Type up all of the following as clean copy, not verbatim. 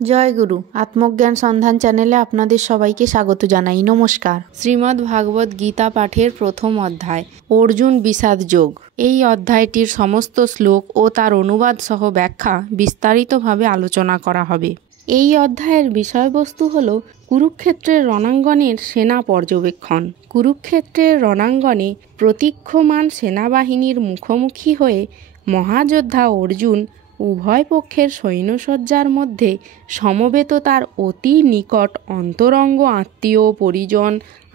জয় গুরু। আত্মজ্ঞান সন্ধান চ্যানেলে আপনাদের সবাইকে স্বাগত জানাই। নমস্কার। শ্রীমদ্ ভাগবত গীতা পাঠের প্রথম অধ্যায় অর্জুন বিষাদ যোগ। এই অধ্যায়টির সমস্ত শ্লোক ও তার অনুবাদ সহ ব্যাখ্যা বিস্তারিতভাবে আলোচনা করা হবে। এই অধ্যায়ের বিষয়বস্তু হল কুরুক্ষেত্রের রণাঙ্গনের সেনা পর্যবেক্ষণ। কুরুক্ষেত্রের রণাঙ্গনে প্রতীক্ষমান সেনাবাহিনীর মুখোমুখি হয়ে মহাযোদ্ধা অর্জুন উভয় পক্ষের সৈন্যসজ্জার মধ্যে সমবেত তার অতি নিকট অন্তরঙ্গ আত্মীয় পরিজন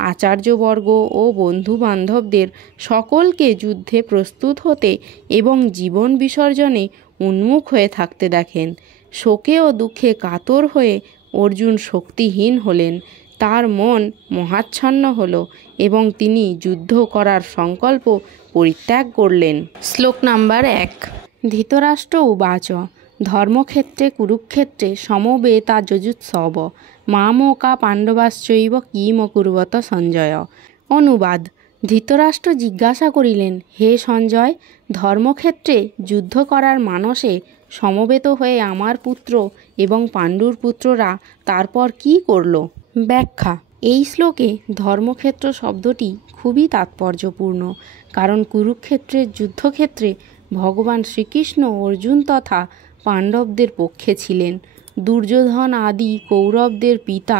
আচার্যবর্গ ও বন্ধুবান্ধবদের সকলকে যুদ্ধে প্রস্তুত হতে এবং জীবন বিসর্জনে উন্মুখ হয়ে থাকতে দেখেন। শোকে ও দুঃখে কাতর হয়ে অর্জুন শক্তিহীন হলেন। তার মন মোহাচ্ছন্ন হল এবং তিনি যুদ্ধ করার সংকল্প পরিত্যাগ করলেন। শ্লোক নাম্বার 1। ধৃতরাষ্ট্র উবাচ ধর্মক্ষেত্রে কুরুক্ষেত্রে সমবেতা যজুৎসব মামকা পাণ্ডবাশ্চৈব কিম কুর্বত সঞ্জয়। অনুবাদ। ধৃতরাষ্ট্র জিজ্ঞাসা করিলেন, হে সঞ্জয়, ধর্মক্ষেত্রে যুদ্ধ করার মানসে সমবেত হয়ে আমার পুত্র এবং পাণ্ডুর পুত্ররা তারপর কি করল? ব্যাখ্যা। এই শ্লোকে ধর্মক্ষেত্র শব্দটি খুবই তাৎপর্যপূর্ণ, কারণ কুরুক্ষেত্রের যুদ্ধক্ষেত্রে ভগবান শ্রীকৃষ্ণ অর্জুন তথা পাণ্ডবদের পক্ষে ছিলেন। দুর্যোধন আদি কৌরবদের পিতা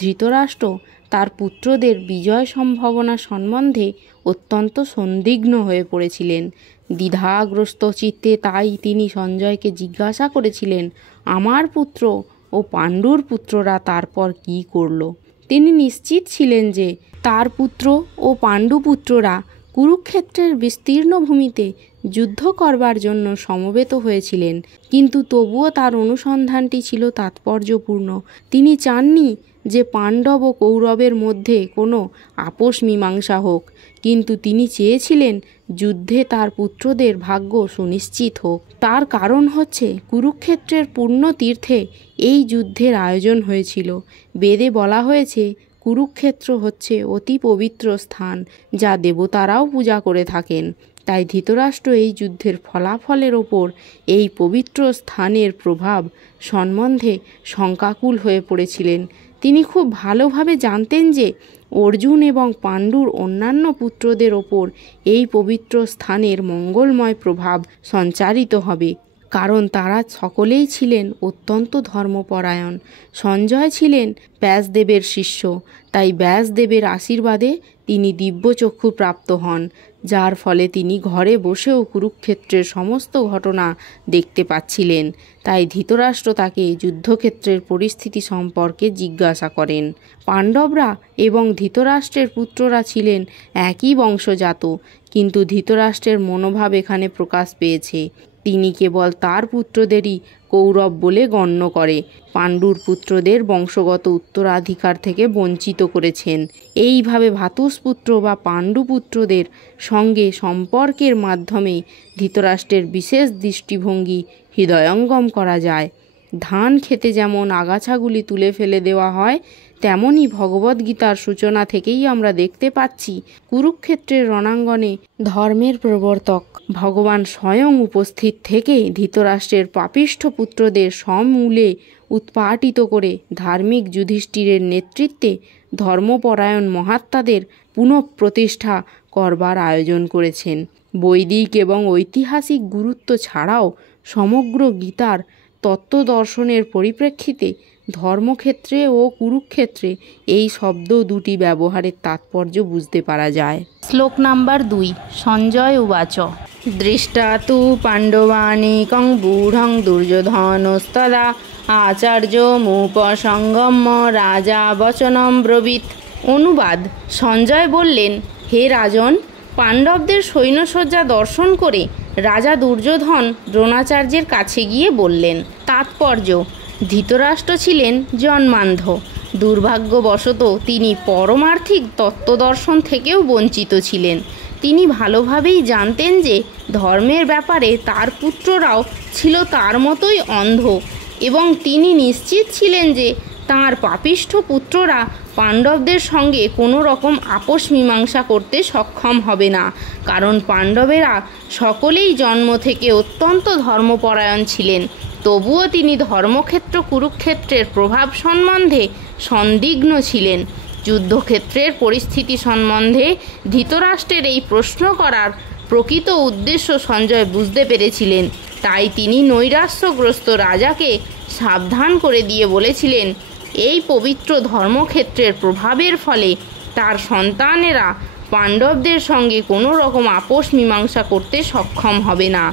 ধৃতরাষ্ট্র তার পুত্রদের বিজয় সম্ভাবনা সম্বন্ধে অত্যন্ত সন্দিগ্ধ হয়ে পড়েছিলেন। দ্বিধাগ্রস্ত চিত্তে তাই তিনি সঞ্জয়কে জিজ্ঞাসা করেছিলেন, আমার পুত্র ও পাণ্ডুর পুত্ররা তারপর কি করল? তিনি নিশ্চিত ছিলেন যে তার পুত্র ও পাণ্ডুপুত্ররা কুরুক্ষেত্রের বিস্তীর্ণ ভূমিতে যুদ্ধ করবার জন্য সমবেত হয়েছিলেন, কিন্তু তবুও তার অনুসন্ধানটি ছিল তাৎপর্যপূর্ণ। তিনি চাননি যে পাণ্ডব ও কৌরবের মধ্যে কোনো আপোষ মীমাংসা হোক, কিন্তু তিনি চেয়েছিলেন যুদ্ধে তার পুত্রদের ভাগ্য সুনিশ্চিত হোক। তার কারণ হচ্ছে কুরুক্ষেত্রের পূর্ণ তীর্থে এই যুদ্ধের আয়োজন হয়েছিল। বেদে বলা হয়েছে কুরুক্ষেত্র হচ্ছে অতি পবিত্র স্থান, যা দেবতারাও পূজা করে থাকেন। তাই ধৃতরাষ্ট্র এই যুদ্ধের ফলাফলের ওপর এই পবিত্র স্থানের প্রভাব সম্বন্ধে শঙ্কাকুল হয়ে পড়েছিলেন। তিনি খুব ভালোভাবে জানতেন যে অর্জুন এবং পাণ্ডুর অন্যান্য পুত্রদের ওপর এই পবিত্র স্থানের মঙ্গলময় প্রভাব সঞ্চারিত হবে, কারণ তারা সকলেই ছিলেন অত্যন্ত ধর্মপরায়ণ। সঞ্জয় ছিলেন ব্যাসদেবের শিষ্য, তাই ব্যাসদেবের আশীর্বাদে তিনি দিব্যচক্ষু প্রাপ্ত হন, যার ফলে তিনি ঘরে বসেও কুরুক্ষেত্রের সমস্ত ঘটনা দেখতে পাচ্ছিলেন। তাই ধৃতরাষ্ট্র তাকে যুদ্ধক্ষেত্রের পরিস্থিতি সম্পর্কে জিজ্ঞাসা করেন। পাণ্ডবরা এবং ধৃতরাষ্ট্রের পুত্ররা ছিলেন একই বংশজাত, কিন্তু ধৃতরাষ্ট্রের মনোভাব এখানে প্রকাশ পেয়েছে। তিনি কেবল তার পুত্রদেরই কৌরব বলে গণ্য করে পাণ্ডুর পুত্রদের বংশগত উত্তরাধিকার থেকে বঞ্চিত করেছেন। এইভাবে ভ্রাতুষ্পুত্র বা পাণ্ডুপুত্রদের সঙ্গে সম্পর্কের মাধ্যমে ধৃতরাষ্ট্রের বিশেষ দৃষ্টিভঙ্গি হৃদয়ঙ্গম করা যায়। ধান খেতে যেমন আগাছাগুলি তুলে ফেলে দেওয়া হয়, তেমনি ভগবদ্গীতার সূচনা থেকেই আমরা দেখতে পাচ্ছি কুরুক্ষেত্রের রণাঙ্গনে ধর্মের প্রবর্তক ভগবান স্বয়ং উপস্থিত থেকে ধৃতরাষ্ট্রের পাপিষ্ঠ পুত্রদের সমূলে উৎপাটিত করে ধার্মিক যুধিষ্ঠিরের নেতৃত্বে ধর্মপরায়ণ মহাত্মাদের পুনঃপ্রতিষ্ঠা করবার আয়োজন করেছেন। বৈদিক এবং ঐতিহাসিক গুরুত্ব ছাড়াও সমগ্র গীতার তত্ত্বদর্শনের পরিপ্রেক্ষিতে ধর্মক্ষেত্রে ও কুরুক্ষেত্রে এই শব্দ দুটি ব্যবহারের তাৎপর্য বুঝতে পারা যায়। শ্লোক নাম্বার 2। সঞ্জয় উবাচ দৃষ্টা তু পাণ্ডবানীকং ব্যূঢ়ং দুর্যোধনস্তদা আচার্য মুপসঙ্গম্য রাজা বচনম ব্রবীত। অনুবাদ। সঞ্জয় বললেন, হে রাজন, পাণ্ডবদের সৈন্যসজ্জা দর্শন করে রাজা দুর্যোধন দ্রোণাচার্যের কাছে গিয়ে বললেন। তাৎপর্য। ধৃতরাষ্ট্র ছিলেন জন্মান্ধ। দুর্ভাগ্যবশত তিনি পরমার্থিক তত্ত্বদর্শন থেকেও বঞ্চিত ছিলেন। তিনি ভালোভাবেই জানতেন যে ধর্মের ব্যাপারে তার পুত্ররাও ছিল তার মতোই অন্ধ, এবং তিনি নিশ্চিত ছিলেন যে তাঁর পাপিষ্ঠ পুত্ররা পাণ্ডবদের সঙ্গে কোনো রকম আপোষ মীমাংসা করতে সক্ষম হবে না, কারণ পাণ্ডবেরা সকলেই জন্ম থেকে অত্যন্ত ধর্মপরায়ণ ছিলেন তবুও তিনি ধর্মক্ষেত্র কুরুক্ষেত্রের প্রভাব সম্বন্ধে সন্দিগ্ধ ছিলেন। যুদ্ধক্ষেত্রের পরিস্থিতি সম্বন্ধে ধৃতরাষ্ট্রের এই প্রশ্ন করার প্রকৃত উদ্দেশ্য সঞ্জয় বুঝতে পেরেছিলেন। তাই তিনি নৈরাশ্যগ্রস্ত রাজাকে সাবধান করে দিয়ে বলেছিলেন, এই পবিত্র ধর্মক্ষেত্রের প্রভাবের ফলে তার সন্তানেরা পাণ্ডবদের সঙ্গে কোনো রকম আপোষ মীমাংসা করতে সক্ষম হবে না।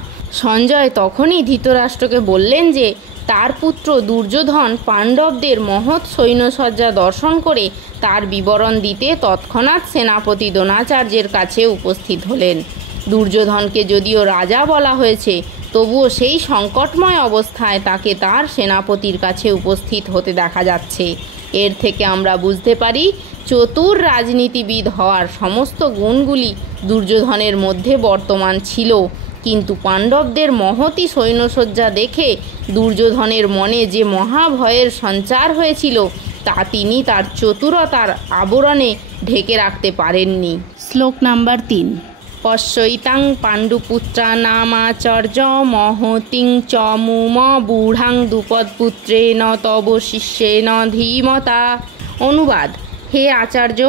সঞ্জয় তখনই ধৃতরাষ্ট্রকে বললেন যে তার পুত্র দুর্যোধন পাণ্ডবদের মহৎ সৈন্যসজ্জা দর্শন করে তার বিবরণ দিতে তৎক্ষণাৎ সেনাপতি দ্রোণাচার্যের কাছে উপস্থিত হলেন। দুর্যোধনকে যদিও রাজা বলা হয়েছে, তবুও সেই সংকটময় অবস্থায় তাকে তার সেনাপতির কাছে উপস্থিত হতে দেখা যাচ্ছে। এর থেকে আমরা বুঝতে পারি চতুর রাজনীতিবিদ হওয়ার সমস্ত গুণগুলি দুর্যোধনের মধ্যে বর্তমান ছিল, কিন্তু পাণ্ডবদের মহতী সৈন্যসজ্জা দেখে দুর্যোধনের মনে যে মহাভয়ের সঞ্চার হয়েছিল তা তিনি তার চতুরতার আবরণে ঢেকে রাখতে পারেননি। শ্লোক নাম্বার 3। পশ্যৈতাং পাণ্ডুপুত্রা নামাচার্য মহতিং চ মুম বুঢ়াং দ্রুপদপুত্রেণ তব শিষ্যেন ধীমতা। অনুবাদ: হে আচার্য,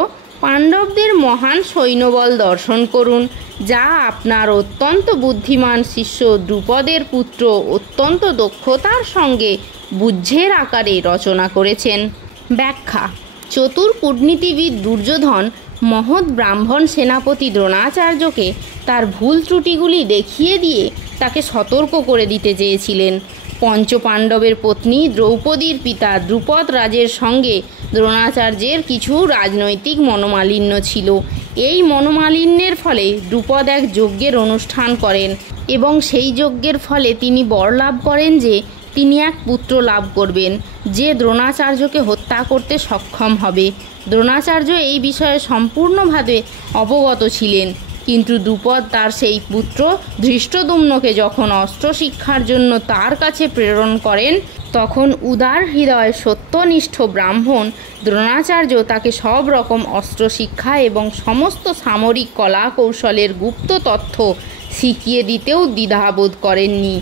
পাণ্ডবদের মহান সৈন্যবল দর্শন করুন, যা আপনার অত্যন্ত বুদ্ধিমান শিষ্য দ্রুপদের পুত্র অত্যন্ত দক্ষতার সঙ্গে বুঝ্যের আকারে রচনা করেছেন। ব্যাখ্যা: চতুর কূটনীতিবিদ দুর্যোধন মহৎ ব্রাহ্মণ সেনাপতি দ্রোণাচার্যকে তার ভুল ত্রুটিগুলি দেখিয়ে দিয়ে তাকে সতর্ক করে দিতে চেয়েছিলেন। পঞ্চপাণ্ডবের পত্নী দ্রৌপদীর পিতা দ্রুপদ রাজের সঙ্গে দ্রোণাচার্যের কিছু রাজনৈতিক মনোমালিন্য ছিল। এই মনোমালিন্যের ফলে দ্রুপদ এক যজ্ঞের অনুষ্ঠান করেন এবং সেই যজ্ঞের ফলে তিনি বর লাভ করেন যে তিনি এক পুত্র লাভ করবেন, যে দ্রোণাচার্যকে হত্যা করতে সক্ষম হবে। দ্রোণাচার্য এই বিষয়ে সম্পূর্ণভাবে অবগত ছিলেন, কিন্তু দ্রুপদ তার সেই পুত্র ধৃষ্টদ্যুম্নকে যখন অস্ত্র শিক্ষার জন্য তার কাছে প্রেরণ করেন, তখন উদার হৃদয় সত্যনিষ্ঠ ব্রাহ্মণ দ্রোণাচার্য তাকে সব রকম অস্ত্র শিক্ষা এবং সমস্ত সামরিক কলা কৌশলের গুপ্ত তথ্য শিখিয়ে দিতেও দ্বিধাবোধ করেননি।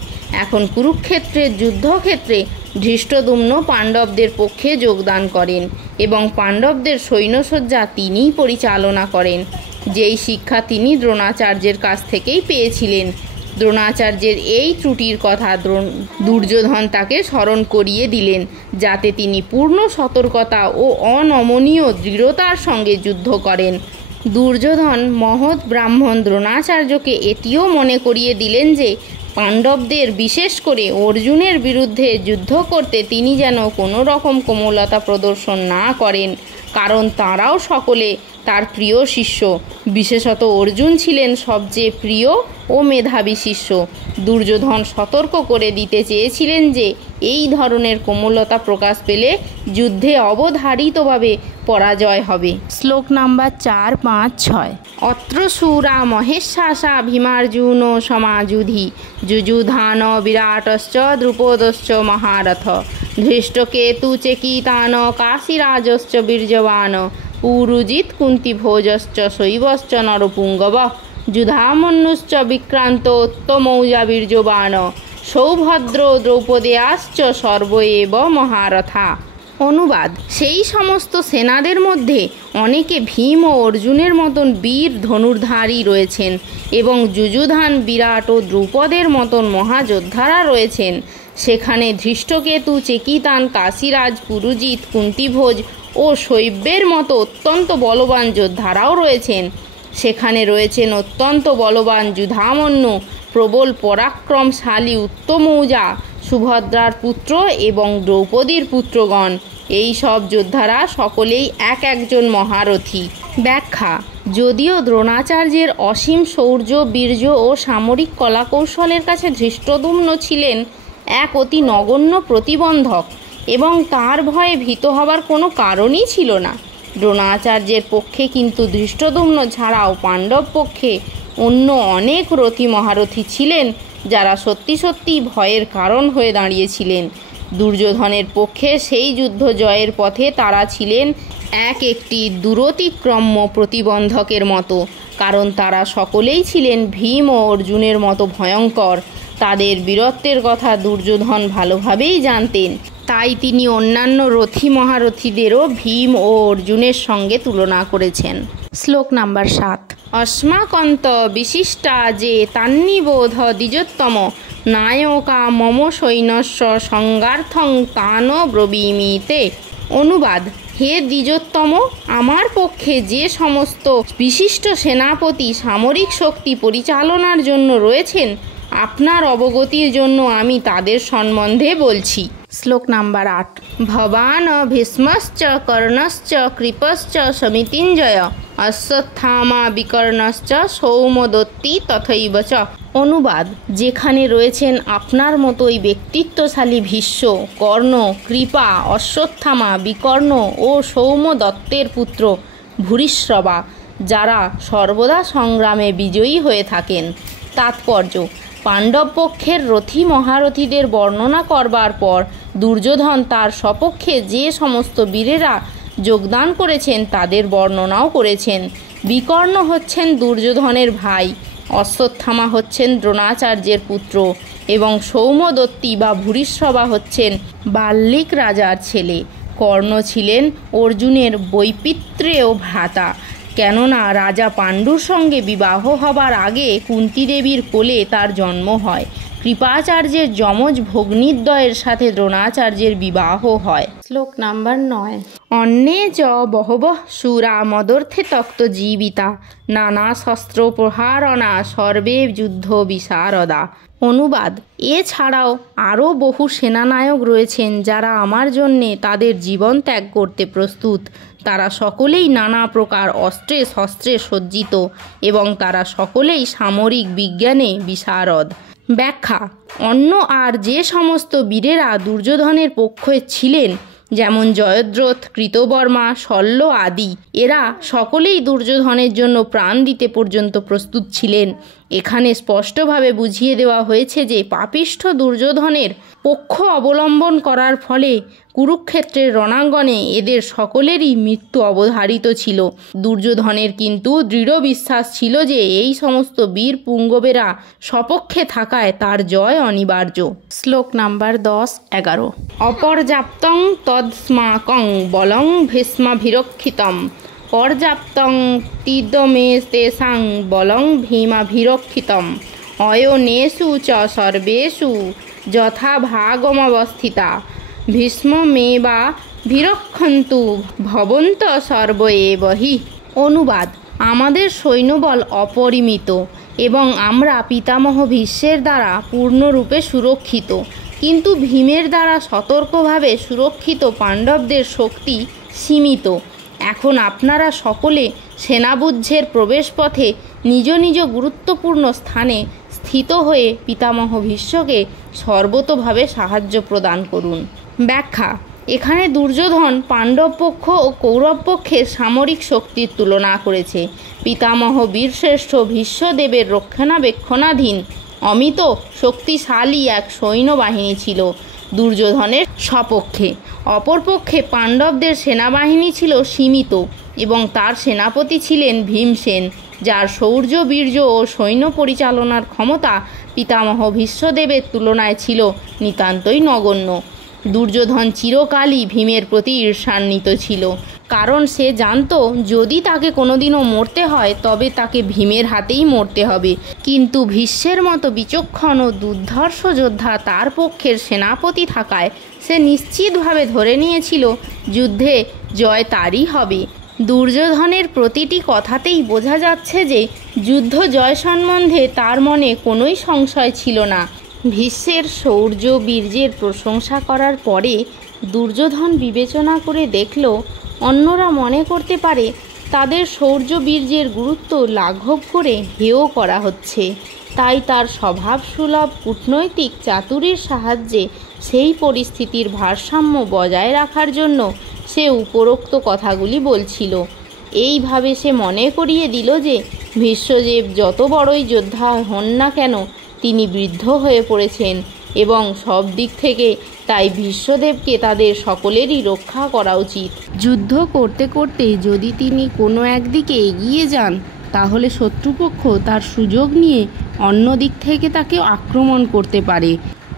এখন কুরুক্ষেত্রের যুদ্ধক্ষেত্রে ধৃষ্টদ্যুম্ন পাণ্ডবদের পক্ষে যোগদান করেন এবং পাণ্ডবদের সৈন্যসজ্জা তিনিই পরিচালনা করেন, যেই শিক্ষা তিনি দ্রোণাচার্যের কাছ থেকেই পেয়েছিলেন। দ্রোণাচার্যের এই ত্রুটির কথা দুর্যোধন তাকে স্মরণ করিয়ে দিলেন, যাতে তিনি পূর্ণ সতর্কতা ও অনমনীয় দৃঢ়তার সঙ্গে যুদ্ধ করেন। দুর্যোধন মহৎ ব্রাহ্মণ দ্রোণাচার্যকে এটিও মনে করিয়ে দিলেন যে পাণ্ডবদের, বিশেষ করে অর্জুনের বিরুদ্ধে যুদ্ধ করতে তিনি যেন কোনো রকম কোমলতা প্রদর্শন না করেন, কারণ তাঁরাও সকলে তার প্রিয় শিষ্য। বিশেষত অর্জুন ছিলেন সবচেয়ে প্রিয় ও মেধাবী শিষ্য। দুর্যোধন সতর্ক করে দিতে চেয়েছিলেন যে এই ধরনের কোমলতা প্রকাশ পেলে যুদ্ধে অবধারিতভাবে পরাজয় হবে। শ্লোক নাম্বার 4, 5, 6। অত্র শূরা মহেশ্বাসা ভীমার্জুন সমাযুধি যুযুধান বিরাটশ্চ দ্রুপদশ্চ মহারথ ধৃষ্টকেতু চেকিতান কাশীরাজশ্চ বীর্যবান পুরুজিৎ কুন্তিভোজশ্চ শৈবশ্চ নরপুঙ্গব যুধামন্যুশ্চ বিক্রান্ত উত্তমৌজা বীর্যবান সৌভদ্র দ্রৌপদেয়াশ্চ সর্ব এব মহারথা। অনুবাদ: সেই সমস্ত সেনাদের মধ্যে অনেকে ভীম ও অর্জুনের মতন বীর ধনুর্ধারী রয়েছেন এবং যুযুধান, বিরাট ও দ্রৌপদের মতন মহাযোদ্ধারা রয়েছেন। সেখানে ধৃষ্টকেতু, চেকিতান, কাশীরাজ, পুরুজিৎ, কুন্তিভোজ ও শৈব্যের মতো অত্যন্ত বলবান যোদ্ধারাও রয়েছেন। সেখানে রয়েছেন অত্যন্ত বলবান যুধামন্যু, প্রবল পরাক্রমশালী উত্তমৌজা, সুভদ্রার পুত্র এবং দ্রৌপদীর পুত্রগণ। এই সব যোদ্ধারা সকলেই এক একজন মহারথী। ব্যাখ্যা: যদিও দ্রোণাচার্যের অসীম শৌর্য, বীর্য ও সামরিক কলাকৌশলের কাছে ধৃষ্টদ্যুম্ন ছিলেন এক অতি নগণ্য প্রতিবন্ধক এবং তার ভয়ে ভীত হবার কোনো কারণই ছিল না, দ্রোণাচার্যের পক্ষে কিন্তু ধৃষ্টদ্যুম্ন ছাড়াও পাণ্ডব পক্ষে অন্য অনেক রথী মহারথী ছিলেন, যারা সত্যি সত্যি ভয়ের কারণ হয়ে দাঁড়িয়েছিলেন। দুর্যোধনের পক্ষে সেই যুদ্ধ জয়ের পথে তারা ছিলেন একটি দূরতিক্রম্য প্রতিবন্ধকের মতো, কারণ তারা সকলেই ছিলেন ভীম ও অর্জুনের মতো ভয়ঙ্কর। তাদের বীরত্বের কথা দুর্যোধন ভালোভাবেই জানতেন। তাই তিনি অন্যান্য রথী মহারথীদেরও ভীম ও অর্জুনের সঙ্গে তুলনা করেছেন। শ্লোক নাম্বার 7। অস্মাকন্ত বিশিষ্টা যে তান্নিবোধ দ্বিজোত্তম নায়কা মম সৈন্যস্য সংগার্থং তান ব্রবীমিতে। অনুবাদ: হে দ্বিজোত্তম, আমার পক্ষে যে সমস্ত বিশিষ্ট সেনাপতি সামরিক শক্তি পরিচালনার জন্য রয়েছেন, আপনার অবগতির জন্য আমি তাদের সম্বন্ধে বলছি। শ্লোক নাম্বার 8। ভবান ভীষ্মশ্চ কর্ণশ্চ কৃপশ্চ সমিতিঞ্জয় অশ্বত্থামা বিকর্ণশ্চ সৌমদত্তি তথৈব চ। অনুবাদ: যেখানে রয়েছেন আপনার মতোই ব্যক্তিত্বশালী ভীষ্ম, কর্ণ, কৃপা, অশ্বত্থামা, বিকর্ণ ও সৌমদত্তের পুত্র ভূরিশ্রবা, যারা সর্বদা সংগ্রামে বিজয়ী হয়ে থাকেন। তাৎপর্য: পাণ্ডব পক্ষের রথী মহারথীদের বর্ণনা করবার পর দুর্যোধন তার সপক্ষে যে সমস্ত বীরেরা যোগদান করেছেন তাদের বর্ণনাও করেছেন। বিকর্ণ হচ্ছেন দুর্যোধনের ভাই, অশ্বত্থামা হচ্ছেন দ্রোণাচার্যের পুত্র এবং সৌমদত্তি বা ভূরিশ্রবা হচ্ছেন বাল্মীক রাজার ছেলে। কর্ণ ছিলেন অর্জুনের বৈপিত্রেয় ভ্রাতা, কেননা রাজা পাণ্ডুর সঙ্গে বিবাহ হবার আগে কুন্তী দেবীর কোলে তার জন্ম হয়। কৃপাচার্যের যমজ ভগ্নীদ্বয়ের সাথে দ্রোণাচার্যের বিবাহ হয়। শ্লোক নাম্বার 9। অন্যে চ বহবঃ শূরা মদর্থে তক্ত জীবিতা নানা শস্ত্র প্রহারণা সর্বে যুদ্ধ বিশারদা। অনুবাদ: এছাড়াও আরও বহু সেনানায়ক রয়েছেন যারা আমার জন্যে তাদের জীবন ত্যাগ করতে প্রস্তুত। তারা সকলেই নানা প্রকার অস্ত্রে শস্ত্রে সজ্জিত এবং তারা সকলেই সামরিক বিজ্ঞানে বিশারদ। ব্যাখ্যা: অন্য আর যে সমস্ত বীরেরা দুর্যোধনের পক্ষে ছিলেন, যেমন জয়দ্রথ, কৃতবর্মা, শল্য আদি, এরা সকলেই দুর্যোধনের জন্য প্রাণ দিতে পর্যন্ত প্রস্তুত ছিলেন। এখানে স্পষ্টভাবে বুঝিয়ে দেওয়া হয়েছে যে পাপিষ্ঠ দুর্যোধনের পক্ষ অবলম্বন করার ফলে কুরুক্ষেত্রের রণাঙ্গনে এদের সকলেরই মৃত্যু অবধারিত ছিল। দুর্যোধনের কিন্তু দৃঢ় বিশ্বাস ছিল যে এই সমস্ত বীর পুঙ্গবেরা সপক্ষে থাকায় তার জয় অনিবার্য। শ্লোক নাম্বার 10-11। অপর্যাপ্তং তদস্মাকং বলং ভীষ্মাভিরক্ষিতম পর্যাপ্তং তিদমে তেষাং বলং ভীমাভিরক্ষিতম অয়নেষু চ সর্বেষু যথা ভাগমবস্থিতা ভীষ্মমেবা ভিরক্ষন্তু ভবন্ত সর্ব এব হি। অনুবাদ: আমাদের সৈন্যবল অপরিমিত এবং আমরা পিতামহ ভীষ্মের দ্বারা পূর্ণরূপে সুরক্ষিত, কিন্তু ভীমের দ্বারা সতর্কভাবে সুরক্ষিত পাণ্ডবদের শক্তি সীমিত। এখন আপনারা সকলে সেনাবুদ্ধের প্রবেশপথে নিজ নিজ গুরুত্বপূর্ণ স্থানে স্থিত হয়ে পিতামহ ভীষ্মকে সর্বতোভাবে সাহায্য প্রদান করুন। ব্যাখ্যা: এখানে দুর্যোধন পাণ্ডব পক্ষ ও কৌরব পক্ষের সামরিক শক্তির তুলনা করেছে। পিতামহ বীরশ্রেষ্ঠ ভীষ্মদেবের রক্ষণাবেক্ষণাধীন অমিত শক্তিশালী এক সৈন্যবাহিনী ছিল দুর্যোধনের সপক্ষে। অপরপক্ষে পাণ্ডবদের সেনাবাহিনী ছিল সীমিত এবং তার সেনাপতি ছিলেন ভীমসেন, যার শৌর্য, বীর্য ও সৈন্য পরিচালনার ক্ষমতা পিতামহ ভীষ্মদেবের তুলনায় ছিল নিতান্তই নগণ্য। দুর্যোধন চিরকালই ভীমের প্রতি ঈর্ষান্বিত ছিল, কারণ সে জানত যদি তাকে কোনোদিনও মরতে হয় তবে তাকে ভীমের হাতেই মরতে হবে। কিন্তু ভীষ্মের মতো বিচক্ষণ ও দুর্ধর্ষ যোদ্ধা তার পক্ষের সেনাপতি থাকায় সে নিশ্চিতভাবে ধরে নিয়েছিল যুদ্ধে জয় তারই হবে। দুর্যোধনের প্রতিটি কথাতেই বোঝা যাচ্ছে যে যুদ্ধ জয় সম্বন্ধে তার মনে কোনোই সংশয় ছিল না। ভীষ্মের শৌর্য বীর্যের প্রশংসা করার পরে দুর্যোধন বিবেচনা করে দেখল অন্যরা মনে করতে পারে তাদের শৌর্য বীর্যের গুরুত্ব লাঘব করে হেয় করা হচ্ছে। তাই তার স্বভাবসুলভ কূটনৈতিক চাতুরীর সাহায্যে সেই পরিস্থিতির ভারসাম্য বজায় রাখার জন্য সে উপরোক্ত কথাগুলি বলছিল। এইভাবে সে মনে করিয়ে দিল যে ভীষ্মদেব যত বড়ই যোদ্ধা হন না কেন তিনি বৃদ্ধ হয়ে পড়েছেন এবং সব দিক থেকে তাই ভীষ্মদেবকে তাদের সকলেরই রক্ষা করা উচিত। যুদ্ধ করতে করতে যদি তিনি কোনো একদিকে এগিয়ে যান তাহলে শত্রুপক্ষ তার সুযোগ নিয়ে অন্য দিক থেকে তাকে আক্রমণ করতে পারে।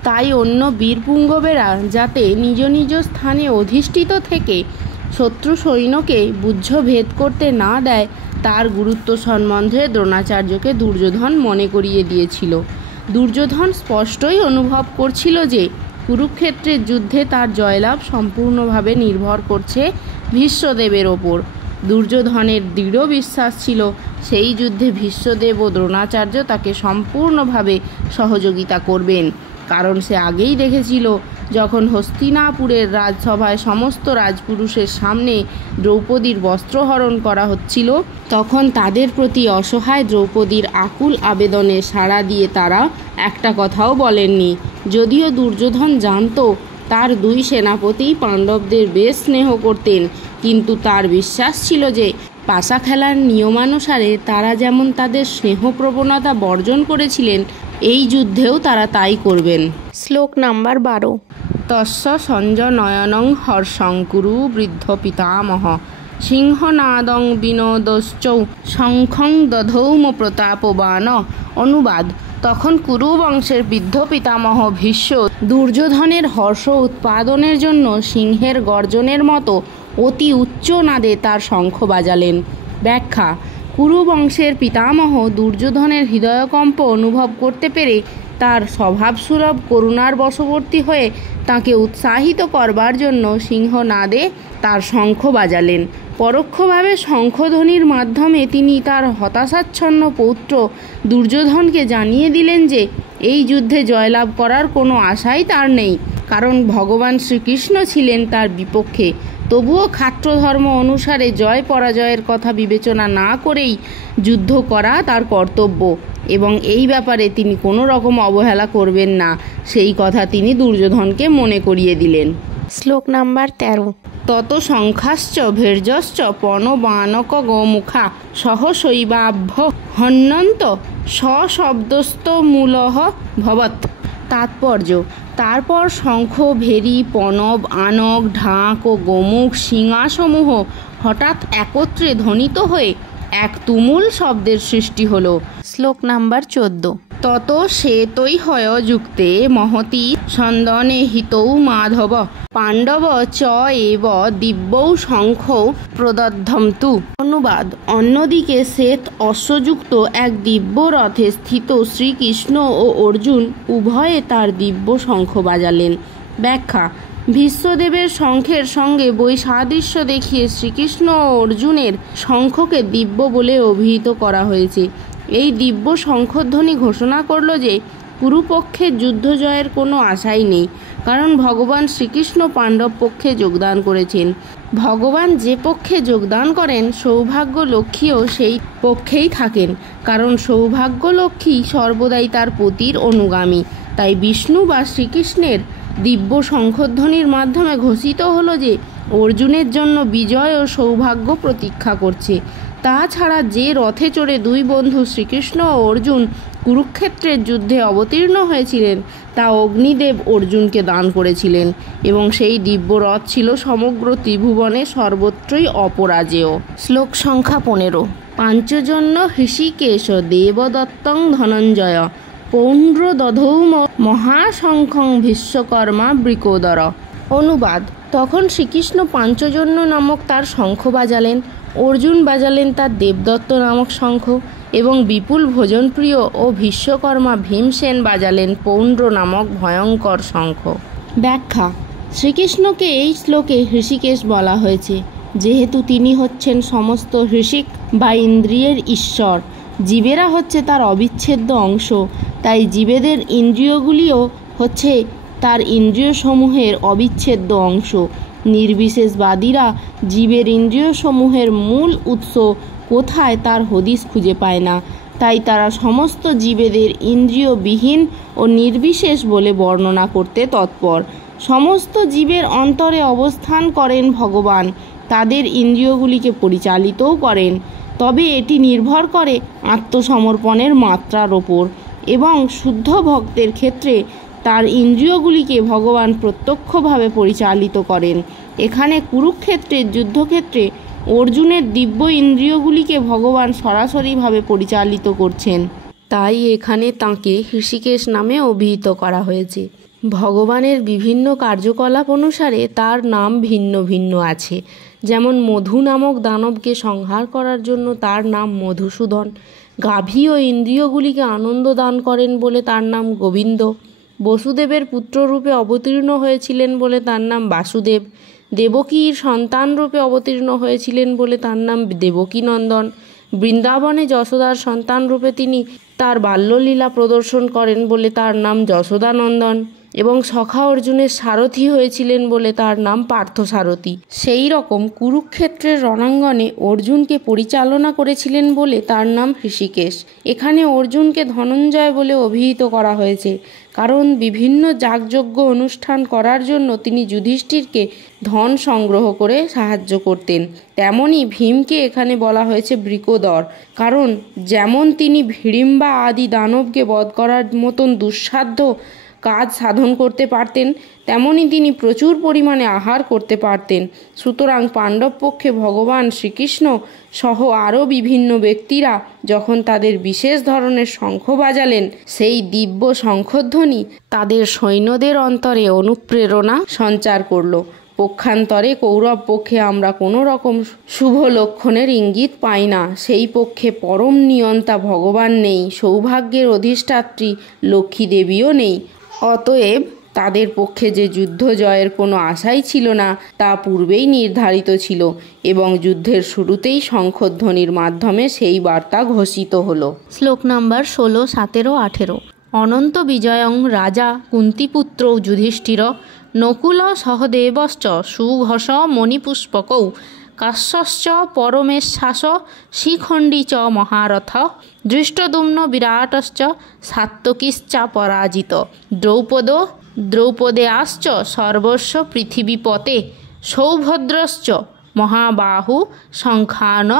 তাই অন্য বীরপুঙ্গবেরা যাতে নিজ নিজ স্থানে অধিষ্ঠিত থেকে শত্রু সৈন্যকে বুঝভেদ করতে না দেয়, তার গুরুত্ব সম্বন্ধে দ্রোণাচার্যকে দুর্যোধন মনে করিয়ে দিয়েছিল। দুর্যোধন স্পষ্টই অনুভব করছিল যে কুরুক্ষেত্রের যুদ্ধে তার জয়লাভ সম্পূর্ণভাবে নির্ভর করছে ভীষ্মদেবের ওপর। দুর্যোধনের দৃঢ় বিশ্বাস ছিল সেই যুদ্ধে ভীষ্মদেব ও দ্রোণাচার্য তাকে সম্পূর্ণভাবে সহযোগিতা করবেন, কারণ সে আগেই দেখেছিল যখন হস্তিনাপুরের রাজসভায় সমস্ত রাজপুরুষের সামনে দ্রৌপদীর বস্ত্রহরণ করা হচ্ছিল, তখন তাদের প্রতি অসহায় দ্রৌপদীর আকুল আবেদনে সাড়া দিয়ে তারা একটা কথাও বলেননি। যদিও দুর্যোধন জানত তার দুই সেনাপতি পাণ্ডবদের বেশ স্নেহ করতেন, কিন্তু তার বিশ্বাস ছিল যে পাশা খেলার নিয়মানুসারে তারা যেমন তাদের স্নেহপ্রবণতা বর্জন করেছিলেন, এই যুদ্ধেও তারা তাই করবেন। শ্লোক নাম্বার 12। তস্য সঞ্জনয়নং হর্ষং কুরু বৃদ্ধ পিতামহ সিংহনাদং বিনোদশ্চৌ শঙ্খং দধৌম প্রতাপবান। অনুবাদ: তখন কুরু বংশের বৃদ্ধ পিতামহ ভীষ্ম দুর্যোধনের হর্ষ উৎপাদনের জন্য সিংহের গর্জনের মতো অতি উচ্চ নাদে তার শঙ্খ বাজালেন। ব্যাখ্যা: কুরু বংশের পিতামহ দুর্যোধনের হৃদয়কম্প অনুভব করতে পেরে তার স্বভাবসুলভ করুণার বশবর্তী হয়ে তাকে উৎসাহিত করবার জন্য সিংহনাদে তার শঙ্খ বাজালেন। পরোক্ষভাবে শঙ্খধ্বনির মাধ্যমে তিনি তার হতাশাচ্ছন্ন পৌত্র দুর্যোধনকে জানিয়ে দিলেন যে এই যুদ্ধে জয়লাভ করার কোনো আশাই তার নেই, কারণ ভগবান শ্রীকৃষ্ণ ছিলেন তার বিপক্ষে। তবুও ক্ষাত্রধর্ম অনুসারে জয় পরাজয়ের কথা বিবেচনা না করেই যুদ্ধ করা তার কর্তব্য, এবং এই ব্যাপারে তিনি কোনো রকম অবহেলা করবেন না, সেই কথা তিনি দুর্যোধনকে মনে করিয়ে দিলেন। শ্লোক নাম্বার 13। তত সংখ্যাশ্চ ভীর্যশ্চ পণবানক গোমুখা সহশৈবাভ্য হন্যন্ত সশব্দস্ত মূলঃ ভবৎ। তাৎপর্য: তারপর শঙ্খ, ভেরি, পণব, আনক, ঢাক ও গোমুখ সিংহাসমূহ হঠাৎ একত্রে ধ্বনিত হয়ে এক তুমুল শব্দের সৃষ্টি হলো। শ্লোক নাম্বার 14। তত শ্বেতৈ হয় যুক্তে মহতি সন্দনে হিতৌ মাধব পাণ্ডব চ এব দিব্যৌ শঙ্খৌ প্রদদ্ধমতু। অনুবাদ: অন্যদিকে শ্বেত অশ্বযুক্ত এক দিব্য রথে স্থিত শ্রীকৃষ্ণ ও অর্জুন উভয়ে তার দিব্য শঙ্খ বাজালেন। ব্যাখ্যা: ভীষ্মদেবের শঙ্খের সঙ্গে বৈসাদৃশ্য দেখিয়ে শ্রীকৃষ্ণ ও অর্জুনের শঙ্খকে দিব্য বলে অভিহিত করা হয়েছে। এই দিব্য শঙ্খধ্বনি ঘোষণা করল যে কুরুপক্ষের যুদ্ধ জয়ের কোনো আশাই নেই, কারণ ভগবান শ্রীকৃষ্ণ পাণ্ডব পক্ষে যোগদান করেছেন। ভগবান যে পক্ষে যোগদান করেন সৌভাগ্য লক্ষ্মীও সেই পক্ষেই থাকেন, কারণ সৌভাগ্য লক্ষ্মী সর্বদাই তার পতির অনুগামী। তাই বিষ্ণু বা শ্রীকৃষ্ণের দিব্য শঙ্খধ্বনির মাধ্যমে ঘোষিত হলো যে অর্জুনের জন্য বিজয় ও সৌভাগ্য প্রতীক্ষা করছে। তাছাড়া যে রথে চড়ে দুই বন্ধু শ্রীকৃষ্ণ ও অর্জুন কুরুক্ষেত্রের যুদ্ধে অবতীর্ণ হয়েছিলেন তা অগ্নিদেব অর্জুনকে দান করেছিলেন, এবং সেই দিব্য রথ ছিল সমগ্র ত্রিভুবনে সর্বত্রই অপরাজেয়। শ্লোক সংখ্যা 15। পাঞ্চজন্য হৃষিকেশ দেবদত্তং ধনঞ্জয় পৌণ্ড্র দধৌম মহাশঙ্খং বিশ্বকর্মা বৃকোদর। অনুবাদ: তখন শ্রীকৃষ্ণ পাঞ্চজন্য নামক তার শঙ্খ বাজালেন, অর্জুন বাজালেন তার দেবদত্ত নামক শঙ্খ, এবং বিপুল ভোজনপ্রিয় ও বিশ্বকর্মা ভীমসেন বাজালেন পৌণ্ড্র নামক ভয়ঙ্কর শঙ্খ। ব্যাখ্যা: শ্রীকৃষ্ণকে এই শ্লোকে হৃষিকেশ বলা হয়েছে যেহেতু তিনি হচ্ছেন সমস্ত হৃষিক বা ইন্দ্রিয়ের ঈশ্বর। জীবেরা হচ্ছে তার অবিচ্ছেদ্য অংশ, তাই জীবেদের ইন্দ্রিয়গুলিও হচ্ছে তার ইন্দ্রিয়সমূহের অবিচ্ছেদ্য অংশ। নির্বিশেষবাদীরা জীবের ইন্দ্রিয়সমূহের মূল উৎস কোথায় তার হদিশ খুঁজে পায় না, তাই তারা সমস্ত জীবেদের ইন্দ্রিয়বিহীন ও নির্বিশেষ বলে বর্ণনা করতে তৎপর। সমস্ত জীবের অন্তরে অবস্থান করেন ভগবান, তাদের ইন্দ্রিয়গুলিকে পরিচালিতও করেন, তবে এটি নির্ভর করে আত্মসমর্পণের মাত্রার ওপর, এবং শুদ্ধ ভক্তের ক্ষেত্রে তার ইন্দ্রিয়গুলিকে ভগবান প্রত্যক্ষভাবে পরিচালিত করেন। এখানে কুরুক্ষেত্রের যুদ্ধক্ষেত্রে অর্জুনের দিব্য ইন্দ্রিয়গুলিকে ভগবান সরাসরিভাবে পরিচালিত করছেন। তাই এখানে তাঁকে হৃষিকেশ নামে অভিহিত করা হয়েছে। ভগবানের বিভিন্ন কার্যকলাপ অনুসারে তার নাম ভিন্ন ভিন্ন আছে। যেমন মধু নামক দানবকে সংহার করার জন্য তার নাম মধুসূদন, গাভী ও ইন্দ্রিয়গুলিকে আনন্দ দান করেন বলে তার নাম গোবিন্দ, বসুদেবের পুত্ররূপে অবতীর্ণ হয়েছিলেন বলে তার নাম বাসুদেব, দেবকীর সন্তানরূপে অবতীর্ণ হয়েছিলেন বলে তার নাম দেবকীনন্দন, বৃন্দাবনে যশোদার সন্তানরূপে তিনি তার বাল্যলীলা প্রদর্শন করেন বলে তার নাম যশোদানন্দন, এবং সখা অর্জুনের সারথি হয়েছিলেন বলে তার নাম পার্থসারথী। সেই রকম কুরুক্ষেত্রের রণাঙ্গনে অর্জুনকে পরিচালনা করেছিলেন বলে তার নাম হৃষিকেশ। এখানে অর্জুনকে ধনঞ্জয় বলে অভিহিত করা হয়েছে, কারণ বিভিন্ন যাগযজ্ঞ অনুষ্ঠান করার জন্য তিনি যুধিষ্ঠিরকে ধন সংগ্রহ করে সাহায্য করতেন। তেমনই ভীমকে এখানে বলা হয়েছে বৃকোদর, কারণ যেমন তিনি হিড়িম্বা আদি দানবকে বধ করার মতন দুঃসাধ্য কাজ সাধন করতে পারতেন, তেমনি তিনি প্রচুর পরিমাণে আহার করতে পারতেন। সুতরাং পাণ্ডব পক্ষে ভগবান শ্রীকৃষ্ণ সহ আরও বিভিন্ন ব্যক্তিরা যখন তাদের বিশেষ ধরনের শঙ্খ বাজালেন, সেই দিব্য শঙ্খধ্বনি তাদের সৈন্যদের অন্তরে অনুপ্রেরণা সঞ্চার করল। পক্ষান্তরে কৌরব পক্ষে আমরা কোনো রকম শুভ লক্ষণের ইঙ্গিত পাই না। সেই পক্ষে পরম নিয়ন্তা ভগবান নেই, সৌভাগ্যের অধিষ্ঠাত্রী লক্ষ্মী দেবীও নেই। অতএব তাদের পক্ষে যে যুদ্ধ জয়ের কোনো আশাই ছিল না তা পূর্বেই নির্ধারিত ছিল, এবং যুদ্ধের শুরুতেই শঙ্খধ্বনির মাধ্যমে সেই বার্তা ঘোষিত হলো। শ্লোক নাম্বার 16, 17, 18। অনন্ত বিজয়ং রাজা কুন্তিপুত্র যুধিষ্ঠির নকুল সহদেবশ্চ সুঘোষ মণিপুষ্পকৌ কাশ্যশ্চ পরমেশ্বাস শিখণ্ডী চ মহারথ দৃষ্টদ্যুম্ন বিরাটশ্চ সাত্ত্বকীশ্চ পরাজিত দ্রৌপদেয়াশ্চ সর্বস্ব পৃথিবীপতে সৌভদ্রশ্চ মহাবাহু শঙ্খান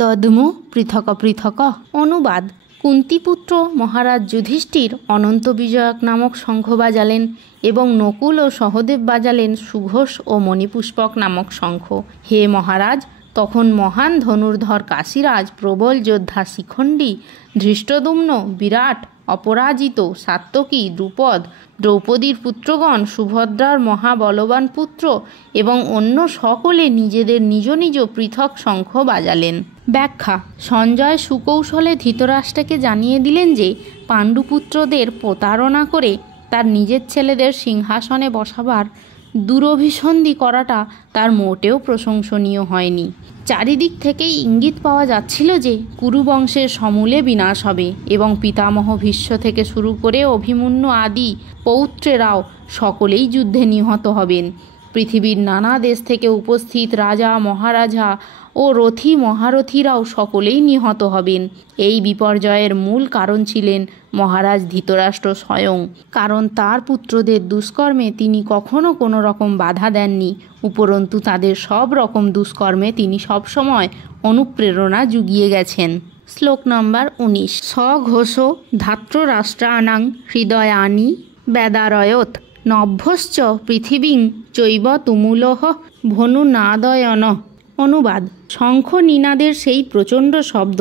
দদ্মু পৃথক পৃথক। অনুবাদ: কুন্তিপুত্র মহারাজ যুধিষ্ঠির অনন্ত বিজয়ক নামক শঙ্খ বাজালেন এবং নকুল ও সহদেব বাজালেন সুঘোষ ও মণিপুষ্পক নামক শঙ্খ। হে মহারাজ, তখন মহান ধনুর্ধর কাশীরাজ, প্রবল যোদ্ধা শিখণ্ডী, ধৃষ্টদ্যুম্ন, বিরাট, অপরাজিত, সাত্ত্বকী, দ্রুপদ, দ্রৌপদীর পুত্রগণ, সুভদ্রার মহাবলবান পুত্র এবং অন্য সকলে নিজেদের নিজ নিজ পৃথক শঙ্খ বাজালেন। ব্যাখ্যা: সঞ্জয় সুকৌশলে ধৃতরাষ্ট্রকে জানিয়ে দিলেন যে পাণ্ডুপুত্রদের প্রতারণা করে তার নিজের ছেলেদের সিংহাসনে বসাবার দুরভিসন্ধি করাটা তার মোটেও প্রশংসনীয় হয়নি। চারিদিক থেকেই ইঙ্গিত পাওয়া যাচ্ছিল যে কুরুবংশের সমূলে বিনাশ হবে এবং পিতামহ ভীষ্ম থেকে শুরু করে অভিমন্যু আদি পৌত্রেরাও সকলেই যুদ্ধে নিহত হবেন। পৃথিবীর নানা দেশ থেকে উপস্থিত রাজা, মহারাজা ও রথী মহারথীরাও সকলেই নিহত হবেন। এই বিপর্যয়ের মূল কারণ ছিলেন মহারাজ ধৃতরাষ্ট্র স্বয়ং, কারণ তার পুত্রদের দুষ্কর্মে তিনি কখনো কোনো রকম বাধা দেননি, উপরন্তু তাদের সব রকম দুষ্কর্মে তিনি সবসময় অনুপ্রেরণা জুগিয়ে গেছেন। শ্লোক নম্বর 19। স্বঘোষ ধাত্ররাষ্ট্রাণাং হৃদয়ানি বেদারয়ত নভ্যশ্চ পৃথিবীং চৈব তুমুলহ ভনুনাদয়ন। অনুবাদ: শঙ্খ নিনাদের সেই প্রচণ্ড শব্দ